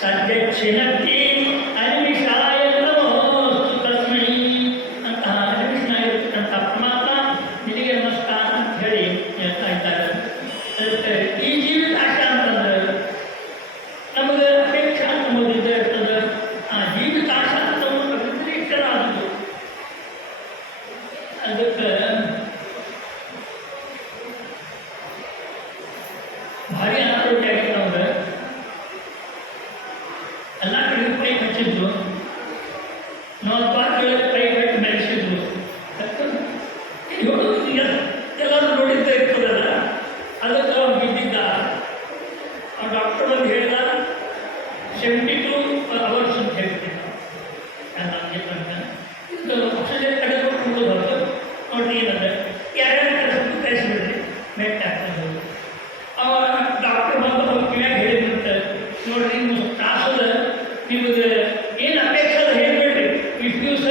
ಸದ್ಯಕ್ಷಿಣತಿ ಅನಿಮಿಷಾಯ ನಮೋಸ್ತು ತಸ್ಮೈ. ಅಂತಹ ಅನಿಮಿಷನಾಗಿರ್ತಕ್ಕಂಥ ಪರಮಾತ್ಮ ನಿನಗೆ ನಮಸ್ಕಾರ ಅಂತ ಹೇಳಿ ಹೇಳ್ತಾ ಇದ್ದಾರೆ. ಅದಕ್ಕೆ ಈ ಜೀವಿತಾಶ ಅಂತಂದ್ರೆ ನಮಗೆ ಅಪೇಕ್ಷೆ ಅಂತ ಮೊದಲಿದ್ದೇ ಇರ್ತದೆ. ಆ ಜೀವಿತಾಶ ಅಂತ ಇಷ್ಟರಾದದ್ದು. ಅದಕ್ಕೆ ಭಾರಿ ಅನಾರೋಗ್ಯ ಆಗಿತ್ತು ನಮ್ಗೆ. ಎಲ್ಲ ಕಡೆ ಪೈಪ್ ಹಚ್ಚಿದ್ರು. ನಾವು ಪಾತ್ರೆಗಳಲ್ಲಿ ಪೈಪ್ ಹಚ್ಚಿ ಬೆಳೆಸಿದ್ರು. ಎಲ್ಲರೂ ನೋಡಿದ್ದೇ ಇರ್ತದಲ್ಲ. ಅದಕ್ಕೆ ಅವ್ನು ಬಿದ್ದಿದ್ದ. ಆ ಡಾಕ್ಟರ್ ಬಂದು ಹೇಳಿದ 72 hours ಅಂತ ಹೇಳ್ತಿದ್ದ. ಇದು ಆಕ್ಸಿಜನ್ ಕಡೆ ಕೊಟ್ಟು ಹೊರತು ನೋಡ್ರಿ ಏನಂದ್ರೆ ಯಾರ್ಯಾರು ಕಳಿಸ್ಬಿಟ್ಟು ಕಳಿಸ್ಬಿಡ್ರಿ ಮೆಟ್ಟ ಹಾಕ್ಕೊಂಡು. ಅವ ಡಾಕ್ಟರ್ ಬಂದು ಅವ್ರ ಕಿವಿಯಾಗ ಹೇಳಿದ್ಬಿಟ್ಟು ನಿಮಗೆ ಏನು ಅಪೇಕ್ಷೆ ಅದು ಹೇಳ್ಬೇಡ್ರಿ. ಇಷ್ಟು ದಿವಸ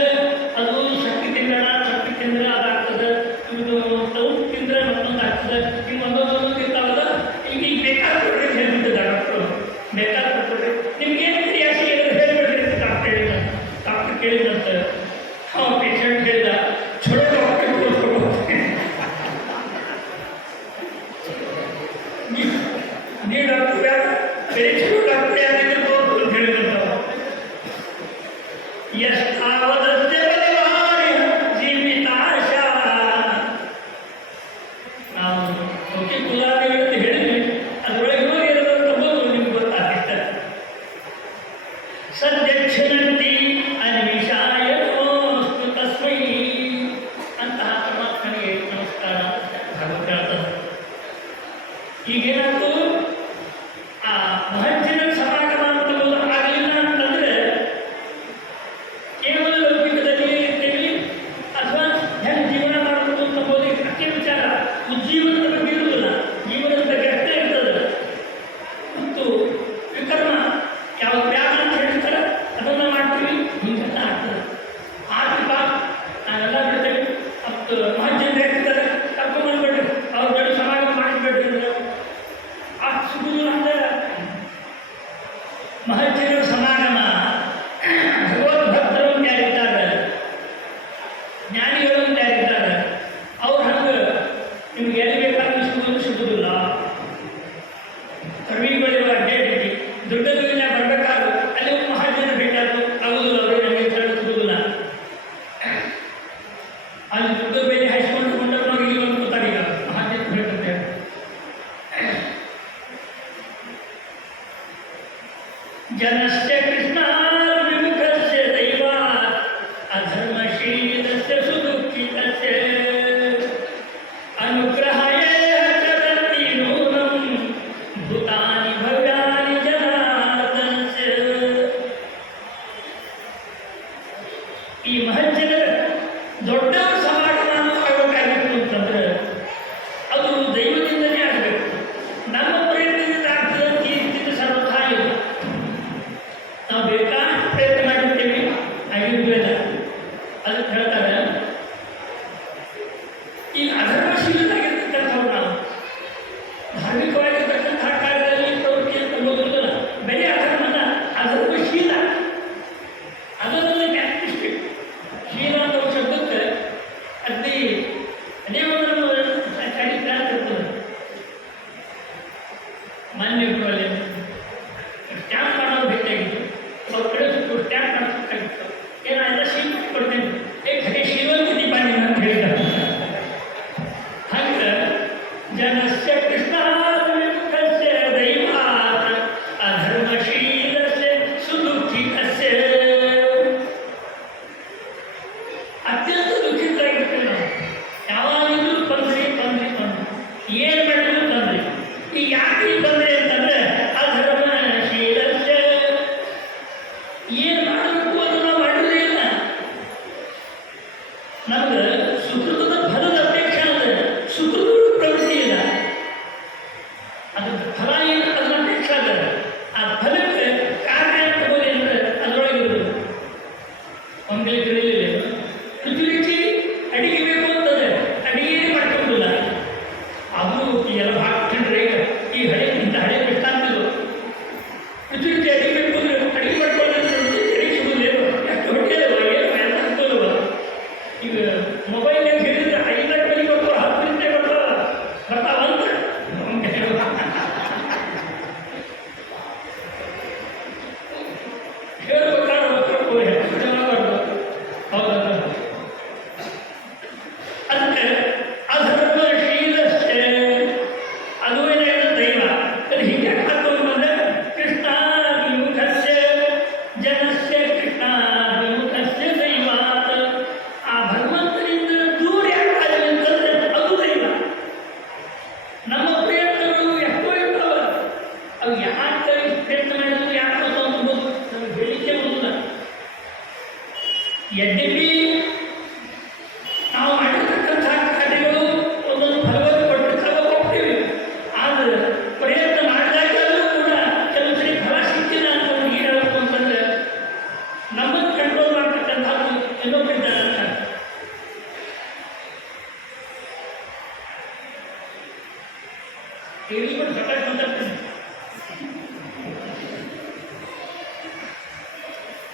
ಅದು ಶಕ್ತಿ ತಿಂಗಳ ಅದಾಗ್ತದೆ, ಇದು ತೌಟ್ ತಿಂದರೆ ಮತ್ತೊಂದು ಆಗ್ತದೆ, ಈಗ ಒಂದೊಂದೊಂದು ಇರ್ತಾವಲ್ಲ. ಈಗ ಬೇಕಾದ್ರೆ ಹೇಳ್ಬಿಟ್ಟಿದ್ದ ಡಾಕ್ಟ್ರು, ಬೇಕಾದ್ರೆ ಕೊಡ್ರಿ, ನಿಮ್ಗೆ ಏನು ಕ್ರಿಯಾಸಿ ಹೇಳ್ಬೇಡ್ರಿ ಅಂತ ಡಾಕ್ಟರ್ ಕೇಳಿದಂತ. ಪೇಷಂಟ್ ಹೇಳಿದ, ಚಲೋ ಡಾಕ್ಟರ್ ನೀ ಡಾಕ್ಟರ್ ಯಾರು ಬೇರೆ ಚಲೋ ಡಾಕ್ಟರ್ ಯಾರಿದ್ರು ಅಂತ ಹೇಳಿದಂತ. ಎಷ್ಟಾವದಷ್ಟೇ ಬಲವಾರಿ ಜೀವಿತಾಶಾ. ನಾವು ಓಕೆ ಕುಲಾರಿ ಅಂತ ಹೇಳಿದ್ವಿ, ಅದರೊಳಗೆ ಹೋಗಿ ಎಲ್ಲರೂ ತಗೋದು ನಿಮ್ಗೆ ಗೊತ್ತಾಗುತ್ತೆ. ಸದ್ಯಕ್ಷಣಂತಿ ಅನ್ವಿಷಾಯ ನಮೋಸ್ತು ತಸ್ಮೈ. ಅಂತಹ ಪರಮಾತ್ಮನಿಗೆ ನಮಸ್ಕಾರ ಭಗವಂತ ಹೇಳ್ತಾರೆ. ಈಗೇನಾಯ್ತು, ಆ ಮಹಜ್ಜನ ಸಮಾಗಮ ಅಂತಂಬುದು ಆಗಲಿಲ್ಲ ಅಂತಂದ್ರೆ ಕೇವಲ ಲೌಕಿಕದಲ್ಲಿ ಇರ್ತೇವೆ ಅಥವಾ ಹೆಂಗೆ ಜೀವನ ಮಾಡಬೇಕು ಅಂತಂಬೋದು ಅಷ್ಟೇ ವಿಚಾರ. ಉಜ್ಜೀವನದ ಬಗ್ಗೆ ಇರುವುದಿಲ್ಲ, ಜೀವನದ ಬಗ್ಗೆ ಅಷ್ಟೇ ಇರ್ತದೆ. ಮತ್ತು ವಿಕರ್ಮ ಯಾವ ತ್ಯಾಗ ಅಂತ ಹೇಳ್ತಾರೆ ಅದನ್ನು ಮಾಡ್ತೀವಿ, ಹಿಂಗೆಲ್ಲ ಆಗ್ತದೆ. ಆಗ ನಾವೆಲ್ಲ ಬಿಡ್ತೇವೆ. ಮತ್ತು ಮಹಜ್ಜನ ಹೇಳ್ತಾರೆ ಕರ್ಕೊಂಡ್ಬಂದ್ಬಿಡ್ರಿ, ಅವ್ರ ಜೊತೆ ಸಮಾಗಮ ಮಾಡಿಸ್ಬೇಡ್ರಿ ಅಂದ್ರೆ ಅಷ್ಟು ಸಿಗುದಿಲ್ಲ. ಅಂದ್ರೆ ಮಹಜ್ಜನರ ಸಮಾಗಮ ಭಗವದ್ಭಕ್ತರು ಅಂತ ಯಾರಿದ್ದಾರೆ, ಜ್ಞಾನಿಗಳು ಅಂತ ಯಾರಿದ್ದಾರೆ, ಅವ್ರು ಹಂಗೆ ನಿಮ್ಗೆ ಎಲ್ಲಿ ಬೇಕಾದ್ರೂ ಸಿಗುದಿಲ್ಲ. ಕರ್ಮಿಗಳು ಅಡ್ಡಾಡಿದ್ವಿ ದುಡ್ಡದಿಂದ ಬರಬೇಕಾದ್ರು ಅಲ್ಲಿ ಒಂದು ಮಹಾಜನ ಬೇಕಾದ್ರು ಆಗುದಿಲ್ಲ, ಅವ್ರಿಗೆ ನಮಗೆ ಸಿಗುದಿಲ್ಲ. ಅಲ್ಲಿ ದುಡ್ಡು ಬೇರೆ ಹಾಯಿಸ್ಕೊಂಡು ಕೊಂಡವ್ರು ಇಲ್ಲಿ ಒಂದು ಕೂತಾರೆ. ಈಗ ಮಹಾಜನ ಬೇಕಂತೆ ಜನಸ್ಯ ಕೃಷ್ಣ ವಿಮುಖಸ್ಯ ದೈವಾತ್ ಅಧರ್ಮಶೀಲಸ್ಯ ಸುದುಃಖಿತಸ್ಯ ಅನುಗ್ರಹಾಯ ಚರಂತಿ ನೂನಂ ಭೂತಾನಿ ಭವ್ಯಾನಿ ಜನಾರ್ದನಸ್ಯ. ಈ ಮಹಜ್ಜನರ ದೊಡ್ಡ ಸಮಾಗಮ ಆಗಬೇಕಾಗಿತ್ತು ಅಂತಂದ್ರೆ ಅದು ದೈವದಿಂದಲೇ ಆಗಬೇಕು. ನಮ್ಮ ಪ್ರಯತ್ನದಿಂದ ಆಗ್ತದೆ, ಕೀರ್ತಿತ ಸರ್ವಥಾ ಇಲ್ಲ. ನಾವು ಬೇಕಾದ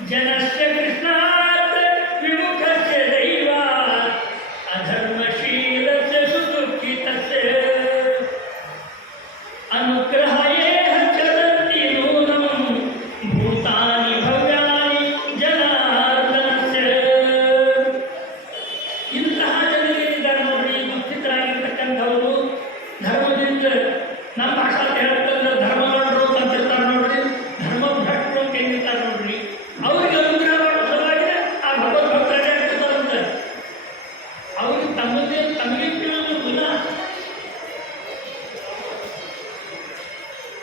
ಜನಸ್ಯ ಕೃಷ್ಣಾತ್ ವಿಮುಖಸ್ಯ ದೈವಾತ್ ಅಧರ್ಮಶೀಲಸ್ಯ ಸುದುಃಖಿತಸ್ಯ ಅನುಗ್ರಹಾಯೇಹ ಚರಂತಿ ನೂನಂ ಭೂತಾನಿ ಭವ್ಯಾನಿ ಜನಾರ್ದನಸ್ಯ. ಇಂತಹ ಜನರಿದ್ದಾರೆ ನೋಡ್ರಿ, ಭಕ್ತಿತರಾಗಿರ್ತಕ್ಕಂಥವರು, ಧರ್ಮದಿಂದ ನಮ್ಮ ಭಾಷಾ ಹೇಳ್ತಂದ್ರೆ ಧರ್ಮ ಮಾಡ್ರು ಅಂತ ಇರ್ತಾರೆ ನೋಡ್ರಿ, ಧರ್ಮ ಭ್ರಷ್ಟರು ಅಂತ ಏನಿರ್ತಾರೆ ನೋಡ್ರಿ, ಅವ್ರಿಗೆ ಅನುಗ್ರಹ ಮಾಡೋ ಸಲುವಾಗಿ ಆ ಭಗವದ್ ಭಕ್ತರಾಗಿ ಆಗ್ತಿರ್ತಾರಂತೆ. ಅವ್ರಿಗೆ ತಮಗೆ ತಿಳಿದು ಗುಣ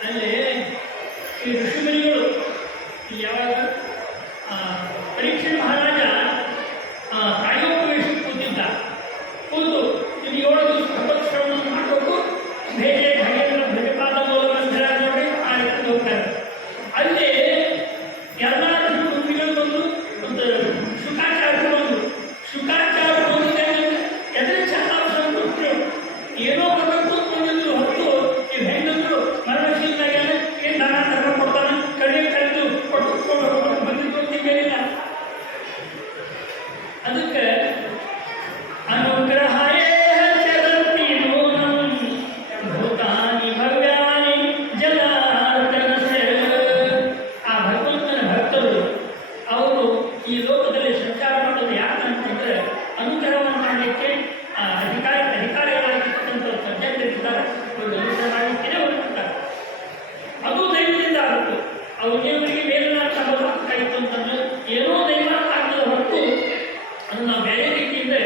ಅಲ್ಲಿ ಈ ಋಷಿಮುನಿಗಳು ಯಾವಾಗ ಪರೀಕ್ಷೆ ಮಹಾರಾಜ ಪ್ರಾಯೋಪವೇಶ ಕೂತಿದ್ದ, ಕೂತು ಇದು 7 ದಿವಸ ಭಗವತ್ ಶ್ರವಣ ಮಾಡಬೇಕು, ಬೇರೆ ಭಗೇಂದ್ರ ಭಜಪಾದ ಮೂಲಕ ಅಂತ ಹೇಳಿ ನೋಡಿ ಆ ರೀತಿ ಹೋಗ್ತಾರೆ. ಅಲ್ಲಿ ಎಲ್ಲ ಋಷಿಮುನಿಗಳು ಬಂದು ಒಂದು ಶುಕಾಚಾರ್ಯರು ಬಂದು, ಶುಕಾಚಾರ್ಯರು ಬಂದಿದ್ದೇನೆ ಎದುರು ಚೆನ್ನಾಗಿ ಸಂತೃಪ್ತರು ಏನೋ ಬರಬೇಕು ಬಂದಿದ್ರು ಹೊತ್ತು ಈ ಹೆಂಗಂದ್ರು ಮರಣಶೀಲಾಗ್ಯಾನ, ಏನು ದಾನ ಧರ್ಮ ಕೊಡ್ತಾನೆ, ಕಡಿಮೆ ಕರೆದು ಕೊಟ್ಟು ಬಂದಿದ್ದು ತಿಂಗಳಿಲ್ಲ. ಅದಕ್ಕೆ ಅನುಗ್ರಹಾಯೇಹ ಚರಂತಿ ನೂನಂ ಭೂತಾನಿ ಭವ್ಯಾನಿ ಜನಾರ್ದನಸ್ಯ. ಆ ಭಗವಂತನ ಭಕ್ತರು ಅವರು ಈ ಲೋಕದಲ್ಲಿ ಸಂಚಾರ ಮಾಡೋದು ಯಾಕಂತಂದ್ರೆ ಅನುಗ್ರಹವನ್ನು ಮಾಡಲಿಕ್ಕೆ ಅಧಿಕಾರಿಗಳಾಗಿರ್ತಕ್ಕಂಥ ಸಜ್ಜನರಿದ್ದಾರೆ, ಅವರು ಅನುಗ್ರಹ ಮಾಡಲಿಕ್ಕೆ ಹೊರಟಿರ್ತಾರೆ. ಅದು ದೈವದಿಂದ ಆಗುತ್ತೆ. ಅವರಿಗೆ ಬೇರೆನಾಥ ಆಗಬೇಕಾಗಿತ್ತು ಅಂತಂದ್ರೆ ಏನೋ ದೈವ ಆಗ್ತದೆ ಹೊರತು ಅದು ನಾವು ಬೇರೆ ರೀತಿಯಿಂದ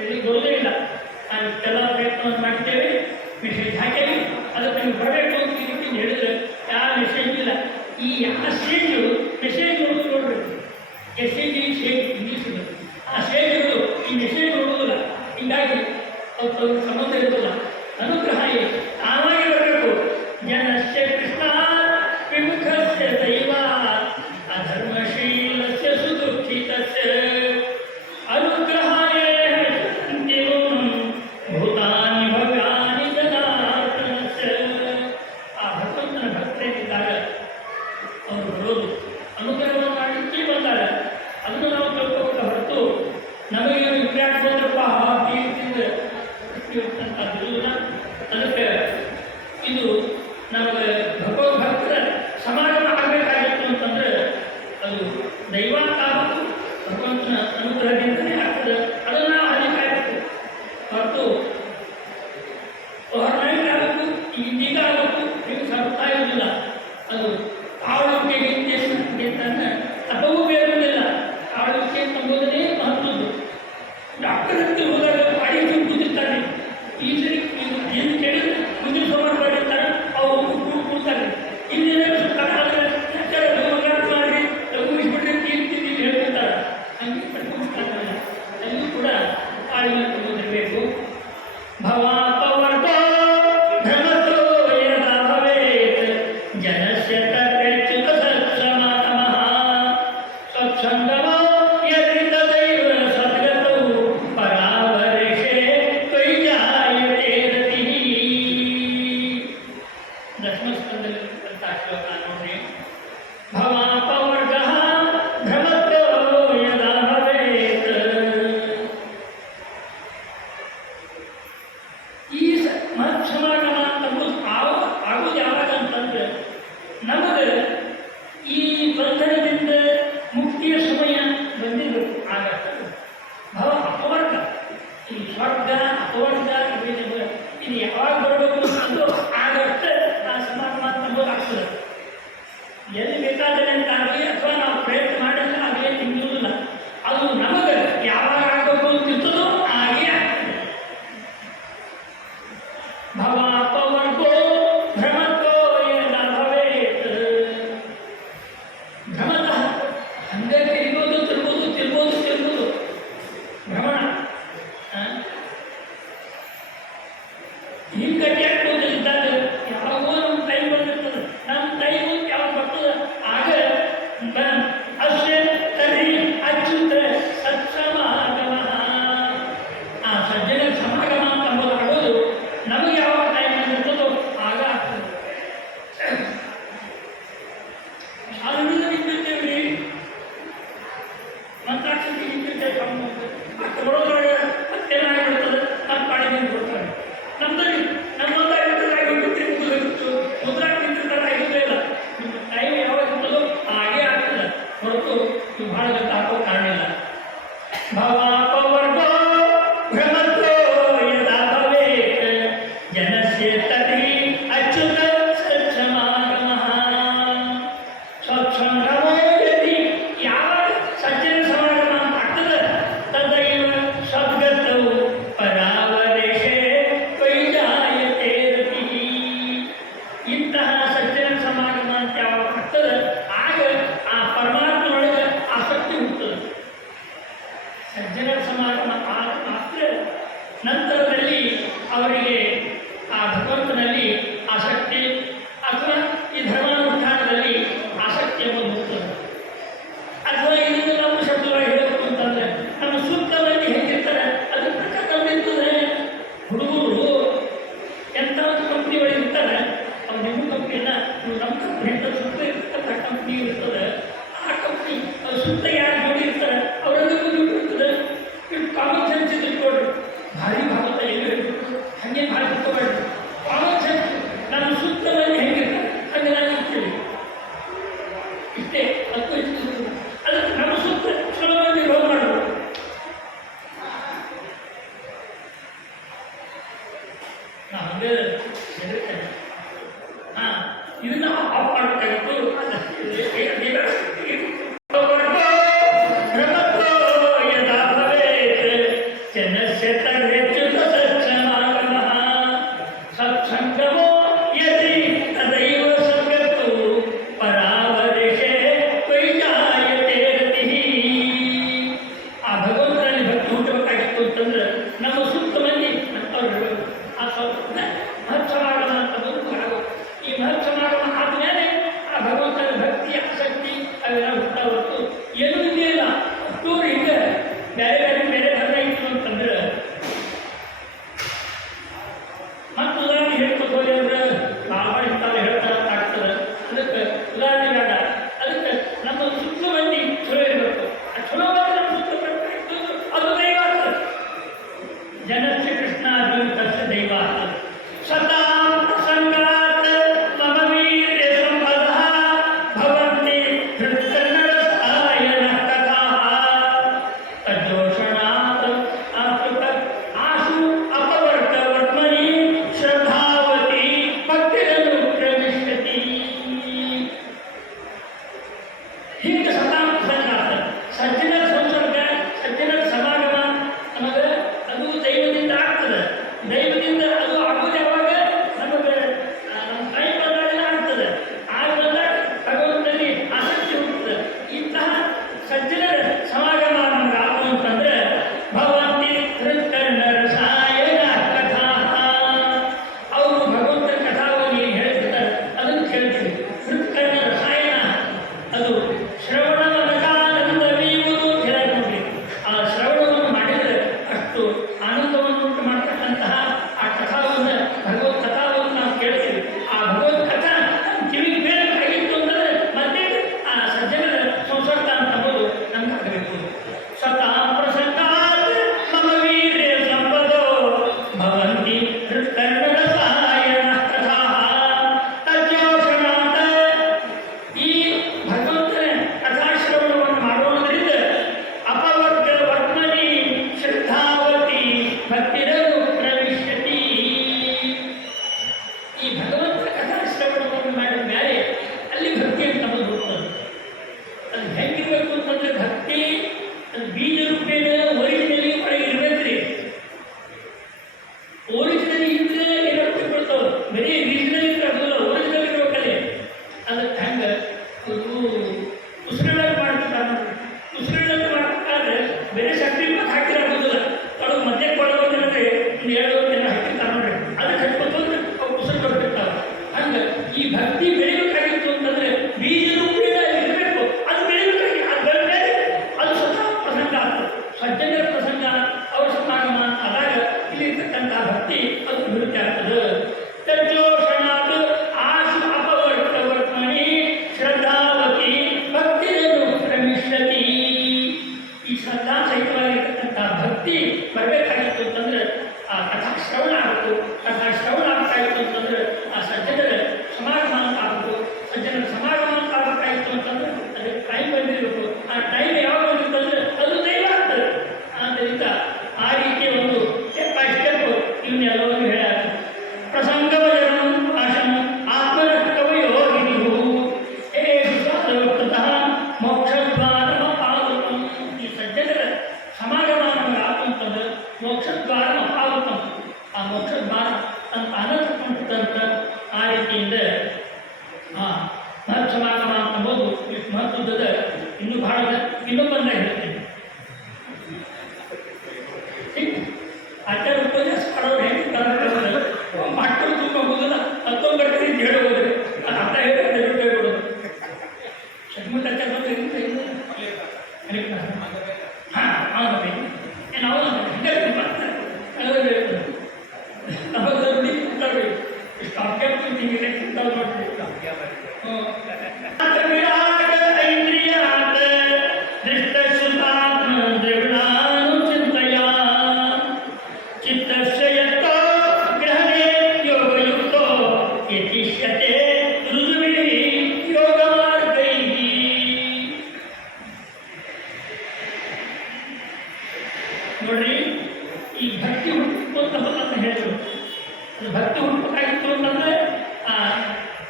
ಇಲ್ಲಿ ಬರೋದೇ ಇಲ್ಲ. ನಾವು ಇಷ್ಟೆಲ್ಲ ಪ್ರಯತ್ನವನ್ನು ಮಾಡ್ತೇವೆ, ಮೆಸೇಜ್ ಹಾಕೇವಿ, ಅದಕ್ಕೆ ನೀವು ಬರಬೇಕು ಅಂತ ಈ ರೀತಿ ಹೇಳಿದ್ರೆ ಯಾವ ಮೆಸೇಜ್ ಇಲ್ಲ. ಈ ಯಾವ ಸ್ಟೇಜು ಮೆಸೇಜ್ ನೋಡೋದು ನೋಡ್ಬೇಕು, ಎಸ್ಟೇಜ್ ಶೇಜ್ ಇಂಗ್ಲೀಷ್ ಆ ಸ್ಟೇಜ್ಗಳು ಈ ಮೆಸೇಜ್ ನೋಡೋದಿಲ್ಲ. ಹೀಗಾಗಿ ಅವ್ರಿಗೆ ಸಂಬಂಧ ಇರೋದಿಲ್ಲ. ಅನುಗ್ರಹ ತಾವಾಗಿ ಬರಬೇಕು. ಜನಸ್ಯ ಕೃಷ್ಣ ವಿಮುಖಸ್ಯ ದೈವಾತ್ ಅಧರ್ಮಶೀಲಸ್ಯ ಸುದುಃಖಿತಸ್ಯ ಅನುಗ್ರಹಾಯೇಹ ಚರಂತಿ ನೂನಂ ಭೂತಾನಿ ಭವ್ಯಾನಿ ಜನಾರ್ದನಸ್ಯ. ಆ ಭಗವಂತನ ಭಕ್ತರೇನಿದ್ದಾರೆ ಅವರು ಬರೋದು ಅನುಗ್ರಹವನ್ನು ಮಾಡಲಿಕ್ಕೆ ಬಂದಾಗ ಅದನ್ನು ನಾವು ತಿಳ್ಕೋಬೇಕು ಹೊರತು ನಮಗೇನು ವಿರಾಟ್ ಬಂದ್ರಪ್ಪ ರೀತಿಯಿಂದ ಇರುವುದಿಲ್ಲ. ಅದಕ್ಕೆ ಇದು ನಮಗೆ ಭಗವದ್ಭಕ್ತರ ಸಮಾಗಮ ಆಗಬೇಕಾಗಿತ್ತು ಅಂತಂದ್ರೆ ಅದು ದೈವಾತ್ ಆಗಬೇಕು, ಭಗವಂತನ ಅನುಗ್ರಹದಿಂದಲೇ ಆಗ್ತದೆ. ಅದನ್ನು ನಾವು ಅಲ್ಲಿ ಕಾಯಬೇಕು ಹೊರತು ಹೊರನಾಗಿ ಆಗಬೇಕು, ಈಗ ಆಗಬೇಕು, ಈಗ ಸಾಗುತ್ತಾ ಇರಲಿಲ್ಲ. ಅದು ಆಳುವಿಕೆಗೆ ಅಂತಂದ್ರೆ ತಪ್ಪವೂ ಬೇರುವುದಿಲ್ಲ. ಆಳುವಿಕೆ ಎಂಬುದನ್ನೇ ಮಹತ್ವದ್ದು. ಡಾಕ್ಟರ್ ಅಂತ ಹೋದಾಗ ಬಾಡಿ ಕೂತಿರ್ತಾನೆ, ಈ ಸರಿ ಏನು ಕೇಳಿದ್ರೆ ಮುಂದಿನ ಸೋಮವಾರ ಮಾಡಿರ್ತಾರೆ, ಅವರು ಕೂಡ್ತಾರೆ. ಇನ್ನೇನೇ ಮಾಡಿ ಲಘುವಿಸ್ಬಿಟ್ರೆ ತೀರ್ತಿದ್ದು ಹೇಳ್ಬಿಡ್ತಾರೆ. ಹಂಗೆ ಕಟ್ಕೊಂಡಿರ್ತಾರಲ್ಲ, ಅಲ್ಲೂ ಕೂಡ ಆಳಿನ ತುಂಬಿರಬೇಕು. ಭವಾಪವರ್ಗೋ ಧರ್ಮತೋ ಯದಾ ಭವೇತ್ ಜನಸ್ಯ ತತ್ರೇಚ್ಯುತ ಸತ್ಸಮಾಗಮಃ ಸ್ವಚ್ಛಂದಮೋ ಯದಿ ತದೈವ ಸದ್ಗತೌ ಪರಾವರಿಷೇ ತ್ವಯಿ ಜಾಯತೆ ರತಿಃ. ದಶಮಸ್ಕಂದಲ್ಲಿರ್ತಕ್ಕಂಥ ಶ್ಲೋಕ ನೋಡ್ರಿ. ಭವಾಪವರ್ಗಃ ಧರ್ಮತೋ ಯದಾ ಭವೇತ್. ಈ ಮಹತ್ಸಮಾಗಮ ಅಂತಂಬುದು ಆಗೋದು ಯಾವಾಗ ಅಂತಂದ್ರೆ ನಮಗೆ ಈ ಬಂಧನದಿಂದ ಮುಕ್ತಿಯ ಸಮಯ ಬಂದಿರಬೇಕು. ಆಗತ್ತೆ ಭವ ಅಪವರ್ಗ, ಈ ಸ್ವರ್ಗ ಅಪವರ್ಗ ಇದು ಯಾವಾಗ ಬರಬೇಕು ಅದು ಆಗತ್ತೆ. ಆ ಸಮಾಗಮ ಅಂತಂಬುದು ಆಗ್ತದೆ. ಎಲ್ಲಿ ಬೇಕಾದರೆ ಅಂತಾಗಲಿ ಅಥವಾ ನಾವು ಪ್ರಯತ್ನ ಮಾಡಿದ್ರೆ ಆಗಲೇ ತಿನ್ನುವುದಿಲ್ಲ. ಅದು ನಮಗೆ ಯಾವಾಗ ಆಗಬೇಕು ಅಂತಿರ್ತದೋ ಹಾಗೇ ಆಗ್ತದೆ. ಭವಾಪವರ್ಗೋ ಭ್ರಮತೋ ಯದಾ ಭವೇತ್. ಭ್ರಮತಃ ಹಂಗೆ ತಿರ್ಬೋದು ಭ್ರಮಣ. ಹಿಂಗಟ್ಟಿ ಆಗ್ಬೋದು ಇದ್ದಾಗ ಯಾವಾಗೋ ನಮ್ಮ ಟೈಮ್ ಬಂದಿರ್ತದೆ. ನಮ್ಮ ಟೈಮು ಯಾವಾಗ ಬರ್ತದೆ ಆಗ ಅಷ್ಟೇ ತರ್ಹಿ ಅಚ್ಯುತ ಸತ್ಸಮಾಗಮಃ. ಬರೋದ್ರಾಗ ಮತ್ತೇನಾಗಿಬಿಡ್ತದೆ ನಮ್ಮ ಪಾಡಿಗೆ ಕೊಡ್ತಾರೆ ನಮ್ಮದಲ್ಲಿ ನಮ್ಮದಾಗಿರ್ತದೆ ಮುದ್ರಾ ನಿಂತಿರ್ತಾರೆ ಆಗಿದ್ದೇ ಇಲ್ಲ ನಿಮ್ಮ ಟೈಮ್ ಯಾವಾಗ ಇರ್ತದೋ ಹಾಗೇ ಆಗ್ತದೆ ಹೊರತು ನೀವು ಭಾಳ ಗಂಟೆ ಹಾಕೋ ಕಾರಣ ಇಲ್ಲ ಭವಾಪವರ್ಗೋ ಭ್ರಮತ್ವೋ ಯದಾ ಭವೇತ್ ಜನಸ್ಯ ತರ್ಹಿ ಅಚ್ಯುತ ಸತ್ಸಮಾಗಮಃ ಸತ್ಸಂಗಮೋ ಯದಿ ಯಾವಾಗ ಸಜ್ಜನ ಸಮಾಗಮ ಅಂತ ಆಗ್ತದೆ ತದೈವ ಸದ್ಗತವು ಪರಾವರೇಶೇ ವೈಜಾಯತೆ ರತಿಃ ಇಂತಹ ಸಜ್ಜನ ಸಮಾಗಮ ಅಂತ ಯಾವಾಗ ಆಗ್ತದೆ ಆಗ ಆ ಪರಮಾತ್ಮನೊಳಗೆ ಆಸಕ್ತಿ ಹುಟ್ಟುತ್ತದೆ ಸಜ್ಜನರ ಸಮಾಗಮ ಆದ ಮಾತ್ರ ನಂತರದಲ್ಲಿ ಅವರಿಗೆ ಆ ಭಗವಂತನಲ್ಲಿ ಆಸಕ್ತಿ ಅಥವಾ ಈ ಧರ್ಮಾನುಷ್ಠಾನದಲ್ಲಿ ಆಸಕ್ತಿ ಎಂಬುದು ಹುಟ್ಟುತ್ತದೆ ಅಥವಾ ಇದನ್ನು ನಮ್ಮ ಶಬ್ದವಾಗಿ ಹೇಳಬೇಕು ಅಂತಂದರೆ ನಮ್ಮ ಸೂಕ್ತ ಮಂದಿ ಹೇಗಿರ್ತಾರೆ ಅದ್ರ ಪ್ರಕಾರ ನಮ್ಮಿರ್ತದೆ ಹುಡುಗರು ಎಂಥ ಒಂದು ಕಂಪ್ನಿ ಒಳಗೆ ಇರ್ತಾರೆ ಅವ್ರು ನಿಮ್ಮ ಕಂಪ್ನಿಯನ್ನು ನೀವು ನಮ್ಮ ಕಂಪ್ನಿ ಅಂತ ಸುತ್ತ ಇರ್ತಕ್ಕಂಥ ಕಂಪ್ನಿ ಇರ್ತದೆ ಆ ಕಂಪ್ನಿ ಸುತ್ತ ಯಾರು ಜೋಡಿ ಇರ್ತಾರೆ ಅವರಲ್ಲಿ ಇರ್ತದೆ ಇಟ್ಟು ಕಾಮನ್ ಸೆನ್ಸ್ ಇಟ್ಕೊಡ್ರಿ ಭಾರಿ ಭಾಗವತ ಎಲ್ಲಿ ಹೇಳ್ಬಿಟ್ಟು ಹಾಗೆ ಭಾಳ ಇಟ್ಕೋಬೇಡ್ರಿ ಕಾಮನ್ ಸೆನ್ಸ್ ನಮ್ಮ ಸುತ್ತ ಮಂದಿ ಹೆಂಗಿರ್ತಾರೆ ಹಾಗೆ ನಾನು ಇರ್ತೀವಿ ಇಷ್ಟೇ ಅದು ಇಷ್ಟು ಅದಕ್ಕೆ ನಮ್ಮ ಸುತ್ತ ಚಲೋ ಮಂದಿ ರೋಗ ಮಾಡಬೇಕು ನಾ ಹಂಗೆ ಹೇಳಿರ್ತೇನೆ ಹಾಂ ಇದನ್ನ ಆಫ್ ಮಾಡಬೇಕಾಗಿತ್ತು ಜನಸ್ಯ ತರ್ಹ್ಯಚ್ಯುತ ಸತ್ಸಮಾಗಮಃ ಸತ್ಸಂಗಮೋ ಯದಿ ತದೈವ ಸಂಗತೋ ಪರಾವರೇಶೇ ವೈಜಾಯತೆ ರತಿಃ ಆ ಭಗವಂತನಲ್ಲಿ ಭಕ್ತಿ ಹುಟ್ಟಬೇಕಾಗಿತ್ತು ಅಂತಂದ್ರೆ ನಮ್ಮ ಸುತ್ತ ಮಂದಿ ಅವ್ರು ಹೇಳೋದು ಆ ಸ್ವಲ್ಪ ಮಹತ್ ಸಮಾಗಮ ಅಂತ ಬಂದು ಆಗೋದು ಈ ಮಹತ್ ಸಮಾಗಮ ಆದಮೇಲೆ ಆ ಭಗವಂತನ ಭಕ್ತಿ ಆಸಕ್ತಿ ಅವೆಲ್ಲ ಹುಟ್ಟ ಹೊರತು ಏನೂ ಇದೆಯಲ್ಲ ಅಷ್ಟೂರು ಹಿಂಗೆ ಬೇರೆ ಬೇರೆ ಧರ್ಮ ಇತ್ತು ಅಂತಂದ್ರೆ ಮತ್ತು ಉದಾಹರಣೆ ಹೇಳ್ಕೊಂಡು ಹೋಗಿ ಅಂದ್ರೆ ಭಾಳ ಇಂಥವ್ರು ಹೇಳ್ತಾರೆ ಆಗ್ತದೆ ಅದಕ್ಕೆ ಉದಾಹರಣೆ ಬೇಡ ಅದಕ್ಕೆ ನಮ್ಮ ಸುತ್ತ ಮಂದಿ ಚಲೋ ಇರಬೇಕು ಆ ಚಲೋ ಬಂದು ನಮ್ಮ ಸುತ್ತ ಬರ್ಬೇಕು ಅದು ದೈವ ಆಗ್ತದೆ ಜನಸ್ಯ ಕೃಷ್ಣ ಅದ್ವೈತಸ್ಯ ದೈವ ಆಗ್ತದೆ ಸದಾ ಪ್ರಸಂಗಾತ್ ಮಮ ವೀರ್ಯ ಸಂಪದಃ ಭವಂತಿ ಹೃತ್ಕನ್ನಡಸಾಯನ ಕಥಾಃ ತಜ್ಜೋಷಣಾತ್ ಆಶು ಅಪವರ್ತವರ್ತ್ಮನಿ ಶ್ರದ್ಧಾವತಿ ಭಕ್ತಿರನು ಪ್ರವಿಶತಿ ಹಿಂಗೆ ಸದಾ ಪ್ರಸಂಗಾತ್ ಸಜ್ಜನರ ಸಂಸರ್ಗ ಸಜ್ಜನರ ಸಮಾಗಮ ನಮಗೆ ಅದು ದೈವದಿಂದ ಆಗ್ತದೆ ದೈವದಿಂದ ಅದು ಆಗೋದು ಯಾವಾಗ ನಮಗೆ ನಮ್ಮ ಕೈ ಬಂದಾಗೆಲ್ಲ ಆಗ್ತದೆ ಆಗ ಬಂದಾಗ ಭಗವಂತನಲ್ಲಿ ಆಸಕ್ತಿ ಹುಟ್ಟುತ್ತದೆ ಇಂತಹ ಸಜ್ಜನರ ಸಮಾಗಮ ನಮ್ಗೆ ಆಗು ಅಂತಂದ್ರೆ ಭವಂತಿ ಹೃತ್ಕರ್ಣ ರಸಾಯನ ಕಥಾ ಅವರು ಭಗವಂತನ ಕಥಾವನ್ನು ಏನು ಹೇಳ್ತಿದ್ದಾರೆ ಅದನ್ನು ಕೇಳ್ತೀವಿ ಹೃತ್ಕರ್ಣ ರಸಾಯನ ಅದು ಶ್ರವಣ ಷಣ್ಮುಖಾಚಾರ್ಯ ಬಂದು ಹಾಂ ಆಗಬೇಕು ನಾವು ಹಿಂಗೆ ನಮಗೆ ಕುಂತಾಗಬೇಕು ಸ್ಟಾಪ್ ಕ್ಯಾಪ್ ಹಿಂಗೆ ಕುಂತಾಗ ಮಾಡಬೇಕು ನೋಡ್ರಿ ಈ ಭಕ್ತಿ ಹುಟ್ಟಬೇಕು ಅಂತ ಹೇಳಿದ್ರು. ಅದು ಭಕ್ತಿ ಹುಟ್ಟಬೇಕಾಗಿತ್ತು ಅಂತಂದ್ರೆ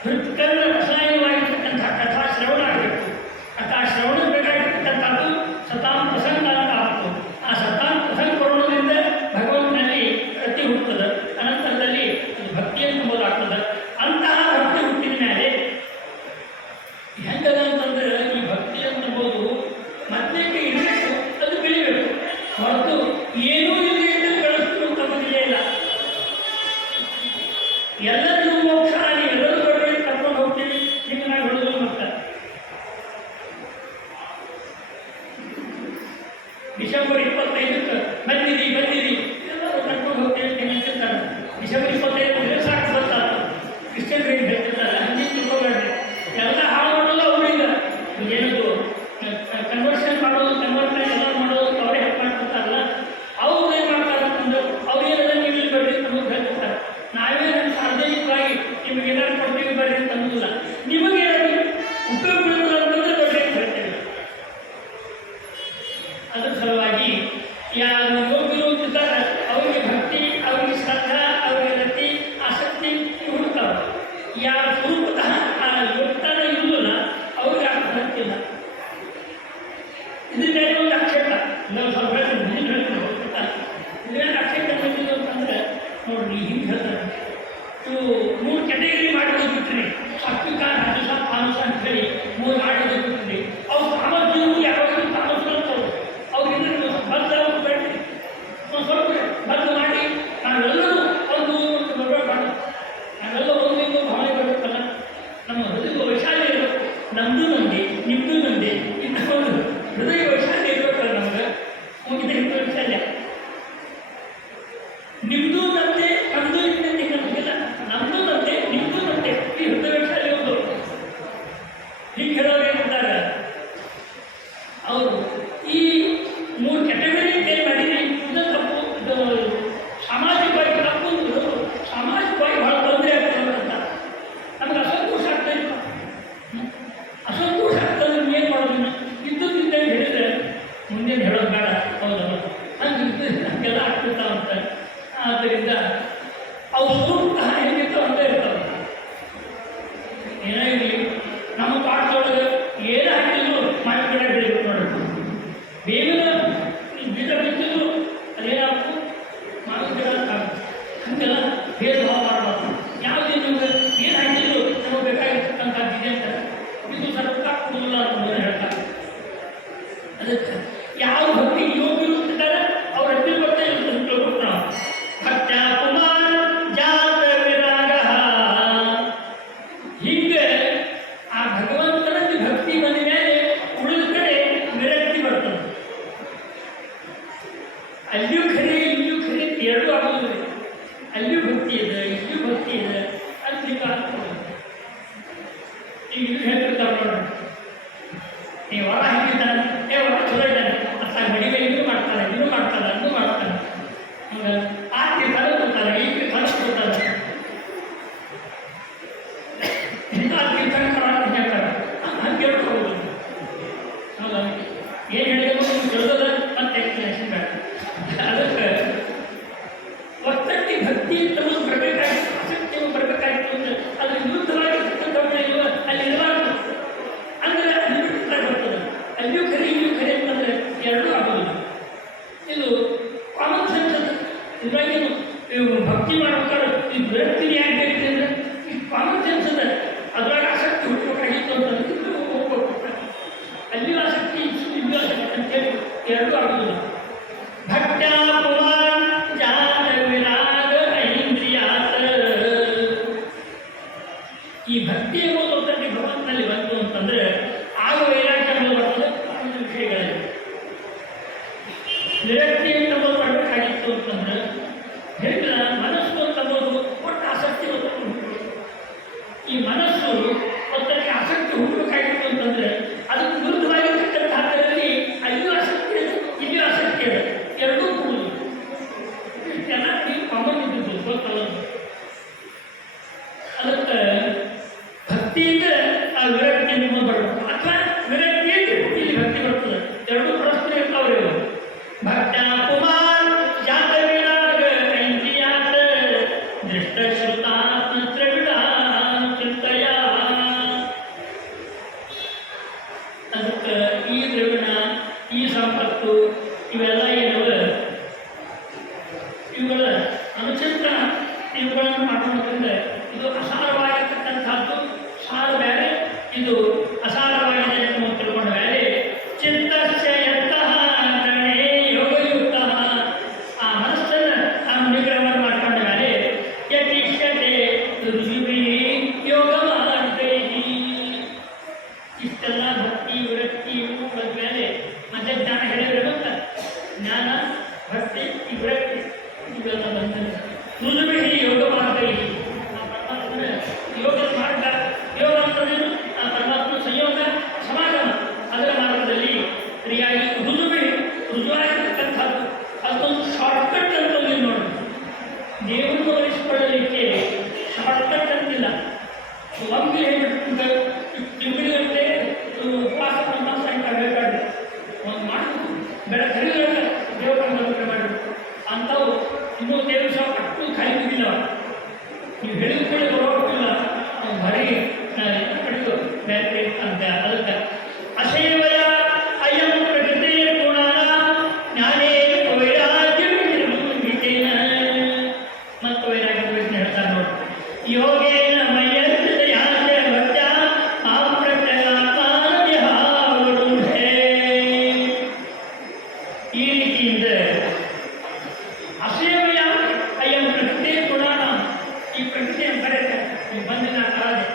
ಹೃತ್ಕರ್ಣ ರಸಾಯನವಾಗಿರ್ತಕ್ಕಂಥ ಕಥಾ ಶ್ರವಣ ಆಗಬೇಕು. ಕಥಾ ಶ್ರವಣ ಬೇಕಾಗಿರ್ತಕ್ಕಂಥದ್ದು ಸತಾಂ ಪ್ರಸಂಗ ಅಂತ ಆಗ್ತದೆ. ಆ ಸತಾಂ ಪ್ರಸಂಗ ಕೊಡೋದ್ರಿಂದ ಭಗವಂತನಲ್ಲಿ ಪ್ರತಿ ಹುಟ್ಟುತ್ತದೆ. ಅನಂತರದಲ್ಲಿ ಇದು ಭಕ್ತಿ ಎಂಬುದಾಗ್ತದೆ. ಅಂತಹ ಭಕ್ತಿ ಹುಟ್ಟಿದ ಮೇಲೆ ಹೆಂಗದ ಅಂತಂದ್ರೆ ಈ ಭಕ್ತಿ ಎಂಬುದು ಮೊದಲಿಗೆ ಇರಬೇಕು, ಅದು ಬೆಳಿಬೇಕು. ಹೊರತು ಏನೂ ಇಲ್ಲಿ ಬೆಳೆಸ್ತು ತಗೋದಿಲ್ಲೇ ಇಲ್ಲ. ಎಲ್ಲರಿಗೂ ಮೋಕ್ಷ ನೀವೆಲ್ಲರೂ ಬರಬೇಡಿ ಕರ್ಕೊಂಡು ಹೋಗ್ತೀವಿ ನಿಮ್ಗೆ ನಾವು ಹೇಳೋದು ಮತ್ತೆ ಡಿಸೆಂಬರ್ 25ಕ್ಕೆ ಬಂದಿರಿ ಎಲ್ಲರೂ ಕರ್ಕೊಂಡು ಹೋಗ್ತೀವಿ ಹೇಳ್ತಿರ್ತಾರೆ. ಡಿಸೆಂಬರ್ 25 ಸಾಕು ಬರ್ತಾರೆ ಕ್ರಿಶ್ಚಿಯನ್ರು ಏನು ಹೇಳ್ತಿರ್ತಾರೆ. ಹಂಗೆ ತಿಳ್ಕೊಬೇಡ್ರಿ. ಎಲ್ಲ ಹಾಳು ಮಾಡೋದು ಅವ್ರೀಗ ಏನದು ಕನ್ವರ್ಷನ್ ಮಾಡೋದು ಎಲ್ಲ ಮಾಡೋದು ಅವರೇ ಹೆಲ್ಪ್ ಮಾಡ್ತಿರ್ತಾರಲ್ಲ. ಅವ್ರು ಏನು ಮಾಡ್ತಾರೆ ಅಂತಂದ್ರೆ ಅವ್ರು ಏನಾದ್ರೆ ನೀವು ಇಲ್ಲಿ ಬರ್ರಿ ನಮಗೆ ಹೇಳ್ತಿರ್ತಾರೆ. ನಾವೇನು ಸಾರ್ವಜನಿಕವಾಗಿ ನಿಮಗೆ ಏನಾದ್ರು ಕೊಡ್ತೀವಿ ಬರ್ರಿ ಅಂತ ಅನ್ನೋದಿಲ್ಲ. ನಿಮಗೆ ಏನಾದ್ರು ಉಪಯೋಗ ಬೀಳೋದು ಅಂತಂದ್ರೆ ಬರ್ರಿ ಅಂತ ಹೇಳ್ತೇವೆ. ಅದ್ರ ಸಲುವಾಗಿ ಯಾರು ಯೋಗ್ಯರು ಅಂತಿದ್ದಾರೆ ಅವರಿಗೆ ಭಕ್ತಿ, ಅವರಿಗೆ ಶ್ರದ್ಧಾ, ಅವರಿಗೆ ರತಿ, ಆಸಕ್ತಿ ಹುಡುಕ್ತಾವೆ. ಯಾರು ಸ್ವರೂಪತಃ ಆ ಯೋಗ್ತಾನ ಇಲ್ಲಲ್ಲ ಅವ್ರಿಗೆ ಆ ಭಕ್ತಿ ಇಲ್ಲ. ಇದನ್ನ ಒಂದು ಆಕ್ಷೇಪ ನಾವು ಸ್ವಲ್ಪ ಹೇಳ್ತೀನಿ ಹೋಗ್ತಾ ಇದೇನು ಆಕ್ಷೇಪ ಬಂದಿದ್ದು ಅಂತಂದ್ರೆ ನೋಡ್ರಿ ಹಿಂಗೆ ಹೇಳ್ತಾರೆ. ಇವು 3 ಕ್ಯಾಟಗರಿ ಮಾಡೋದು ಬಿಟ್ರಿ, ಸಾತ್ವಿಕ ರಾಜಸ ತಾಮಸ ಅಂತ ಹೇಳಿ 3 ಮಾಡೋದು ಬಿಟ್ರಿ. ಅವು ತಾಮಸ್ಸು ಯಾವಾಗಲೂ ತಾಮಸ್ಸು ಅಂತವ್ರು ಅವ್ರಿಗೆ ಬದ್ಧ ಬೇಡ್ರಿ ಸ್ವಲ್ಪ ಬದ್ಧ ಮಾಡಿ ನಾವೆಲ್ಲರೂ ಒಂದು ಬರಬೇಕು. ನಾವೆಲ್ಲ ಒಂದು ಭಾವನೆ ಬರಬೇಕಲ್ಲ. ನಮ್ಮ ಹೃದಯ ವೈಶಾಲ್ಯ ಇರಬೇಕು. ನಮ್ಮದು ನಂದಿ ನಿಮ್ಮದು ನಂದಿ ಇಂಥ ಒಂದು ಹೃದಯ ವೈಶಾಲ್ಯ ಇರಬೇಕಲ್ಲ ನಮ್ಗೆ. ಮುಗಿದ ಹಿಂದೆ ವೈಶಾಲ್ಯ ನಿಮ್ಮದು ನಂದೆ ನಮ್ಮದು ಇನ್ನೊಂದು ನಮಗಿಲ್ಲ. ನಮ್ಮದು ನಂದೆ ನಿಮ್ಮದು ನಂದೆ ಈ ಹೃದಯ ವೈಶಾಲ್ಯ ಒಂದು ಹೀಗೆ ಹೇಳೋರು ಏನಿದ್ದಾರೆ ಅವರು ಈ 3 ಕ್ಯಾಟಗರಿ ಏನು ಮಾಡಿರಿ ಇದು ತಪ್ಪು. ಇದು ಸಾಮಾಜಿಕವಾಗಿ ತಪ್ಪು. ಸಾಮಾಜಿಕವಾಗಿ ಭಾಳ ತೊಂದರೆ ಆಗ್ತದೆ ಅಂತ ನಮ್ಗೆ ಅಸಂತೋಷ ಆಗ್ತಾ ಇಲ್ಲ. ಅಸಂತೋಷ ಆಗ್ತದೆ ಏನು ಮಾಡೋದಿಲ್ಲ. ಇದ್ದುದಿಂದ ಹೇಳಿದ್ರೆ ಮುಂದೇನು ಹೇಳೋದು ಬೇಡ. ಹೌದಲ್ಲ ಹಂಗೆ ಹಂಗೆಲ್ಲ ಆಗ್ತಿರ್ತಾವಂತ. ಆದ್ದರಿಂದ ಅವು ಸ್ವರೂಪತಃ ಹೇಗಿರ್ತಾವ ಅಂತ ಇರ್ತಾವೆ. ಏನಾಗಿರಲಿ ನಮ್ಮ ಪಾಠದೊಳಗೆ ಏನೇ ಹಾಕಿದ್ರು ಮಾಡಿ ಕಡೆ ಬೆಳಿಬೇಕು ನೋಡಬೇಕು. ಬೇವಿನ ಬೀಜ ಬಿತ್ತಿದ್ರು ಅದೇನಾಗ್ತು ಮಾವಿನ ಗಿಡ ಆಗುತ್ತೆ. ಹಂಗೆಲ್ಲ ಭೇದ ಭಾವ ಮಾಡಬಾರ್ದು. ಯಾವುದೇ ನಿಮ್ಗೆ ಏನು ಹಾಕಿದ್ರು ನಮಗೆ ಬೇಕಾಗಿರ್ತಕ್ಕಂಥ ಬೀಜ ಅಂತ ಇದು ಸ್ವಲ್ಪ ಕೊಡೋಲ್ಲ ಅಂತ ಹೇಳ್ತಾರೆ. ಅದಕ್ಕೆ ಯಾವ ಭಕ್ತಿ ಯೋಗ್ಯರು ಇರ್ತಾರೆ ಅವ್ರ ಅಡ್ಡಿ ಬರ್ತಾ ಇರುತ್ತೆ ತಿಳ್ಕೊಟ್ಟು ನಾವು ಭಕ್ತ ಕುಮಾರ ಜಾತ ವಿರಾಗ ಹೀಗೆ ಆ ಭಗವಂತನಲ್ಲಿ ಭಕ್ತಿ ಬಂದ ಮೇಲೆ ಉಳಿದ ಕಡೆ ವಿರಕ್ತಿ ಬರ್ತದೆ. ಅಲ್ಲಿಯೂ ಖರೆ ಇಲ್ಲಿಯೂ ಖರೆ ಎರಡೂ ಆಗೋದಿಲ್ಲ. ಅಲ್ಲಿಯೂ ಭಕ್ತಿ ಇದೆ ಇಲ್ಲಿಯೂ ಭಕ್ತಿ ಇದೆ ಅಂತ ಈಗ ಈಗ ಇದು ಹೇಳ್ತಿರ್ತಾರೆ ನೋಡ್ರಿ. ನೀವು ಹೊರ ಹಾಕಿದ್ದಾನೆ ಹೊರ ಚಲೋ ಇದ್ದಾನೆ ಅಂತ ಮಡಿಗೆ ಇದು ಮಾಡ್ತಾನೆ ಇದು ಮಾಡ್ತಾನೆ ಅದು ಮಾಡ್ತಾನೆ. ಹಂಗೆ ಆ ತೀರ್ಥಾನು ಕೊಡ್ತಾನೆ ಈ ತೀರ್ಥಾನು ಕೊಡ್ತಾನೆ ಇಂಥ ತೀರ್ಥಂಕರ ಹೇಳ್ತಾರೆ. ಹಂಗೆ ಹೇಳ್ಕೊಬೋದು. ಹೌದಾ ಏನು ಹೇಳಿದ್ರು ನಿಮ್ಗೆ ತಿಳಿದದ ಅಂತ ಎಕ್ಸ್ಪ್ಲೇಷನ್ ಬೇಡ. ಅದಕ್ಕೆ ಒತ್ತಟ್ಟಿ ಭಕ್ತಿ ತಮಗೆ ಬರಬೇಕಾಗಿತ್ತು, ಆಸಕ್ತಿ ಬರಬೇಕಾಗಿತ್ತು ಅಂತ ಅದ್ರ ವಿರುದ್ಧವಾಗಿರ್ತಕ್ಕಂಥ ಅಲ್ಲಿ ಇರಬಾರ್ದು. ಅಂದರೆ ಅಲ್ಲಿ ಬಿಡ್ತಾ ಬರ್ತದೆ. ಮನಸ್ಸು ಒತ್ತಕ್ಕೆ ಆಸಕ್ತಿ ಹುಟ್ಟಬೇಕಾಗಿತ್ತು ಅಂತಂದ್ರೆ ಅದಕ್ಕೆ ವಿರುದ್ಧವಾಗಿರ್ತಕ್ಕಂಥ ಹಂತದಲ್ಲಿ ಅಲ್ಲಿಯೂ ಆಸಕ್ತಿ ಇದೆ, ಇಲ್ಲಿಯೂ ಆಸಕ್ತಿ ಇದೆ, ಎರಡೂ ಕೂಡುದು. ಇಷ್ಟೆಲ್ಲ ನೀವು ಕಾಮನ್ ಇದ್ದಿದ್ದು ಗೊತ್ತಲ್ಲ. ಅದಕ್ಕೆ ಭಕ್ತಿಯಿಂದ ಆ ವಿರಕ್ತಿಯನ್ನು ಬರಬೇಕು, ಅಥವಾ ವಿರಕ್ತಿಯಿಂದ ಇಲ್ಲಿ ಭಕ್ತಿ ಬರ್ತದೆ. ಎರಡೂ ಪರಸ್ಪರ ಇರ್ತಾವ್ರಿ ಇವು. ಭಕ್ತ ಕುಮಾರ್ ಜಾತ ವಿರಾಗ ಐತಿಯಾತ ದೃಷ್ಟ ಶ್ರುತಾತ್ಮ ದ್ರವಿಡ ಚಿಂತೆಯ. ಅದಕ್ಕೆ ಈ ದ್ರವಿಣ, ಈ ಸಂಪತ್ತು, ಇವೆಲ್ಲ ಏನವ ಇವುಗಳ ಅನುಚಿಂತನ, ಇವುಗಳನ್ನು ಮಾಡೋದ್ರಿಂದ ಇದು ಅಸಾರವಾಗಿರ್ತಕ್ಕಂಥದ್ದು. ಸಾರ ಬೇರೆ, ಇದು ಅಸಾರವಾಗಿದೆ ಅಂತ ತಿಳ್ಕೊಂಡ ಬೇರೆ. ಚಿತ್ತಸ್ಯ ಯತ್ತಃ ಕರ್ಣೇ ಯೋಗಯುಕ್ತ, ಆ ಮನಸ್ಸನ್ನು ತಾನು ನಿಗ್ರಹವನ್ನು ಮಾಡ್ಕೊಂಡ ಮೇಲೆ ಯತಿಷ್ಯತೆ ಋಷಿಭಿಃ ಯೋಗ ಮಾರ್ಗೈಃ. ಇಷ್ಟೆಲ್ಲ ಭಕ್ತಿ ವಿರಕ್ತಿ ಇವುಗಳ ಮೇಲೆ ಮತ್ತೆ ಜ್ಞಾನ ಹೇಳಿದ್ರೆ ಗೊತ್ತಾ? ಜ್ಞಾನ, ಭಕ್ತಿ, ವಿರಕ್ತಿ ಇವೆಲ್ಲ ಬಂದರೆ ಋಷಿಭಿಃ ಯೋಗ ಮಾರ್ಗೈಃ. ಆ ಪರಮಾತ್ಮನ ಯೋಗದ ಮಾರ್ಗ, ಯೋಗ ಅಂತಂದೇನು? ಆ ಪರಮಾತ್ಮನ ಸಂಯೋಗ ಸಮಾಗಮ, ಅದರ ಮಾರ್ಗದಲ್ಲಿ ಸರಿಯಾಗಿ ರುಜುವಾಗಿರ್ತಕ್ಕಂಥದ್ದು. ಅದೊಂದು ಶಾರ್ಟ್ಕಟ್ ಅಂತಂದು ನೋಡಿ, ದೇವರು ತೋರಿಸಿಕೊಳ್ಳಲಿಕ್ಕೆ ಶಾರ್ಟ್ಕಟ್ ಅಂತಿಲ್ಲ. ಒಮ್ಮೆ ಹೇಳ್ಬಿಟ್ಟು ತಿಂಗಳಿಗಂತೆ ಉಪವಾಸ ಪ್ರಮಾಸ ಅಂತ ಬೇಕಾದ್ರೆ ಒಂದು ಮಾಡಬೇಕು. ಬೆಳಗ್ಗೆ ಹರಿದಾಗ ದೇವರನ್ನು ನಂಬಿಕೆ ಮಾಡಬೇಕು. ಅಂಥವು ಇನ್ನೂ ದೇವರು ಸಹ ಅಷ್ಟು ಕಾಯ್ದಿಲ್ಲ. ನೀವು ಹೇಳಿದ ಕಡೆ ಬರೋಕ್ಕಿಲ್ಲ, ಬರೀ ಕಡೆದು ಬೇರೆ ಅಂತ. ಅದಕ್ಕೆ ಅಸೇವಯ ಅಯಂ ಪ್ರಕೃತಿ ಗುಣ ಜ್ಞಾನೇ ವೈರಾಗ್ಯ ಗೀತೇನ. ಮತ್ತು ವೈರಾಗ್ಯದ ಬಗ್ಗೆ ಹೇಳ್ತಾರೆ ನೋಡಿ. ಯೋಗೇನ ಮಯ್ಯರ್ಜಯಾಚ ಭಕ್ತ್ಯ ಮಾಂ ಪ್ರತ್ಯಗಾತ್ಮಾನವಿಹಾವರುಂಧೆ. ಈ ರೀತಿಯಿಂದ ಅಸೇವಯ ಅಯಂ ಪ್ರಕೃತಿ ಗುಣ, ಈ ಪ್ರಕೃತಿಯನ್ನು ಕರೆಯುತ್ತೆ. ಈ ಬಂದಿನ ಕಾಲದೆ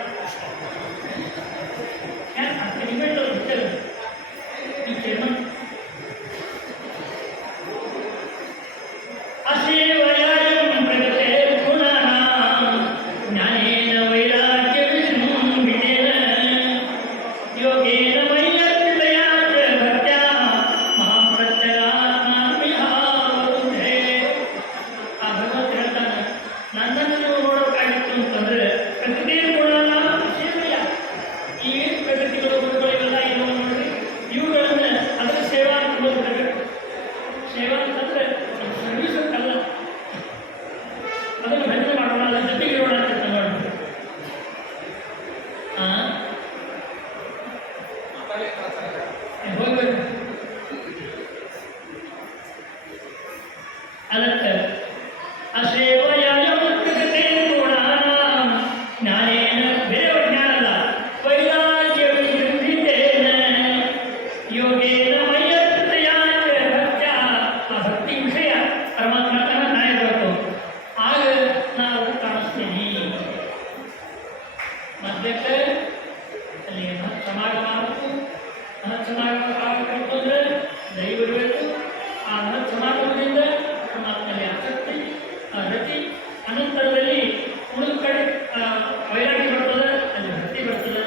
ಅದಕ್ಕೆ ಅಸೇವಯ ಪ್ರಕೃತಿ ಗುಣ ಜ್ಞಾನೇನ, ಬೇರೆ ಜ್ಞಾನ ಅಲ್ಲ, ವೈರಾಗ್ಯ ವಿವೃದ್ಧಿತೇನ ಯೋಗೇನ ಮಯ್ಯರ್ಜಯಾಚ ಭಕ್ತ್ಯ. ಆ ಭಕ್ತಿ ವಿಷಯ ಪರಮಾತ್ಮ ನಾಯ ಬರಬೇಕು. ಆಗ ನಾವು ಕಾಣಿಸ್ತೀನಿ. ಮಧ್ಯಕ್ಕೆ ಅಲ್ಲಿ ಸಮಾಗಮ ಆಗಬೇಕು. ಸಮಾಗಮ ಆಗಬೇಕು ಅಂದರೆ ದೈವ ಇರಬೇಕು. ಆ ಸಮಾಗಮದಿಂದ ಪರಮಾತ್ಮನಲ್ಲಿ ಆಸಕ್ತಿ, ರತಿ, ಅನಂತರದಲ್ಲಿ ಉಳಿದ ಕಡೆ ವೈರಾಗ್ಯ ಬರ್ತದೆ, ಅಲ್ಲಿ ಭಕ್ತಿ ಬರ್ತದೆ.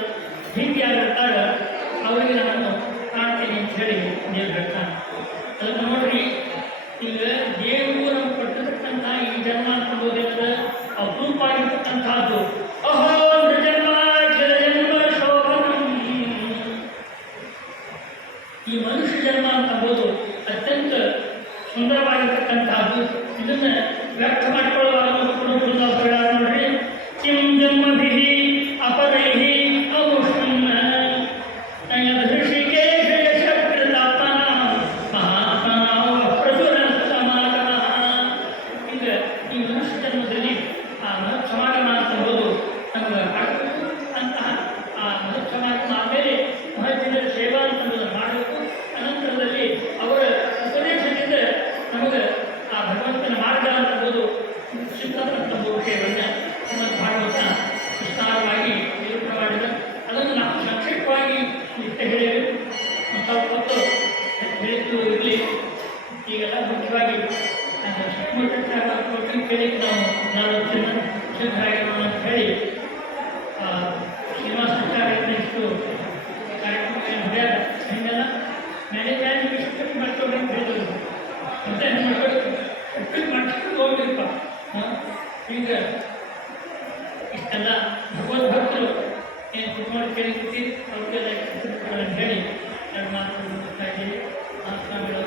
ಹೀಗೆ ಆಗಿರ್ತಾರೆ ಅವರಿಗೆ ನಾನು ಕಾಣ್ತೀನಿ ಅಂತ ಹೇಳಿ ದೇವ್ರು ಹೇಳ್ತಾನೆ. ಅದನ್ನು ನೋಡ್ರಿ, ಈಗ ದೇವರು ನಮ್ಗೆ ಕೊಟ್ಟಿರ್ತಕ್ಕಂಥ ಈ ಜನ್ಮ ಅಂತಂಬೋದೇನದ ಅಪರೂಪ ಆಗಿರ್ತಕ್ಕಂಥದ್ದು. ಅಹೋ ಜನ್ಮ ಜನ್ಮ ಶೋಭನಂ. ಈ ಮನುಷ್ಯ ಜನ್ಮ ಅಂತಂಬೋದು ಅತ್ಯಂತ ಸುಂದರವಾಗಿರ್ತಕ್ಕಂಥದ್ದು. ಇದನ್ನು ವ್ಯಕ್ತ ಮಾಡಿಕೊಳ್ಳುವಾಗ ನೋಡ್ರಿ, ಕಿಂ ಜನ್ಮಭಿಃ ಅಪರೈಃ ಅಮುಷ್ಯನ್ನ ಋಷಿಕೇಶ ಯಶಕೃತಾತ್ಮನ ಮಹಾತ್ಮನೋ ಪ್ರಚುರ ಸಮಾಗಮ. ಈಗ ಈ ಮನುಷ್ಯ ಜನ್ಮದಲ್ಲಿ ಆ ಮಹತ್ ಸಮಾಗಮ ಅಂತಂಬೋದು ನಮಗೆ ಆಗಬೇಕು. ಅಂತಹ ಆ ಮಹತ್ ಸಮಾಗಮ ಆದಮೇಲೆ ಮಹಜ್ಜನರ ಸೇವಾ ಅಂತಂಬುದನ್ನು ಮಾಡಬೇಕು. ಅನಂತರದಲ್ಲಿ ಅವರ ಉಪದೇಶದಿಂದ ನಮಗೆ ಆ ಭಗವಂತನ ಮಾರ್ಗ ಅಂತಂಬುದು ಸಿಗ್ತಕ್ಕಂಥ ವಿಷಯವನ್ನು ಶ್ರೀಮದ್ ಭಾಗವತ ವಿಸ್ತಾರವಾಗಿ ನಿರೂಪಣೆ ಮಾಡಿದ. ಅದನ್ನು ನಾವು ಸಂಕ್ಷಿಪ್ತವಾಗಿ ನಿತ್ಯ ಹೇಳಿವೆ. ಸ್ವಲ್ಪ ಹೊತ್ತು ಹೇಳಿದ್ದು ಇರಲಿ. ಈಗೆಲ್ಲ ಮುಖ್ಯವಾಗಿ ಕೋಚಿಂಗ್ ಕೇಳಿಕ್ಕೆ ನಾವು 4 ಜನ ಸಿದ್ಧರಾಗಿರೋಣ ಅಂತ ಹೇಳಿ ಶ್ರೀನಿವಾಸ ಆಚಾರ್ಯರಿಂದ ಇಷ್ಟು ಕಾರ್ಯಕ್ರಮ ನಡೆಯಾದ ಹಿಂಗೆಲ್ಲ ಮ್ಯಾನೇಜ್ ಇಷ್ಟು ಮಾಡ್ಕೊಂಡು ಅಂತ ಹೇಳಿದ್ರು ಮತ್ತೆ ಮಾಡಬೇಕು ಒಪ್ಪಿಗೆ ಮಾಡ್ಕೊಂಡು ಹೋಗ್ಬೇಕಪ್ಪ ಈಗ ಇಷ್ಟೆಲ್ಲ ಭಗವದ್ಭಕ್ತರು ಏನು ಕುಟುಂಬ ಕೇಳಿರ್ತೀವಿ ಅವ್ರಿಗೆಲ್ಲ ಅಂತ ಹೇಳಿ ಎರಡು ಮಾತು ಮುಗಿಸ್ತಾ ಇದ್ದೀವಿ ಆ ಸ್ವಾಮಿಗಳು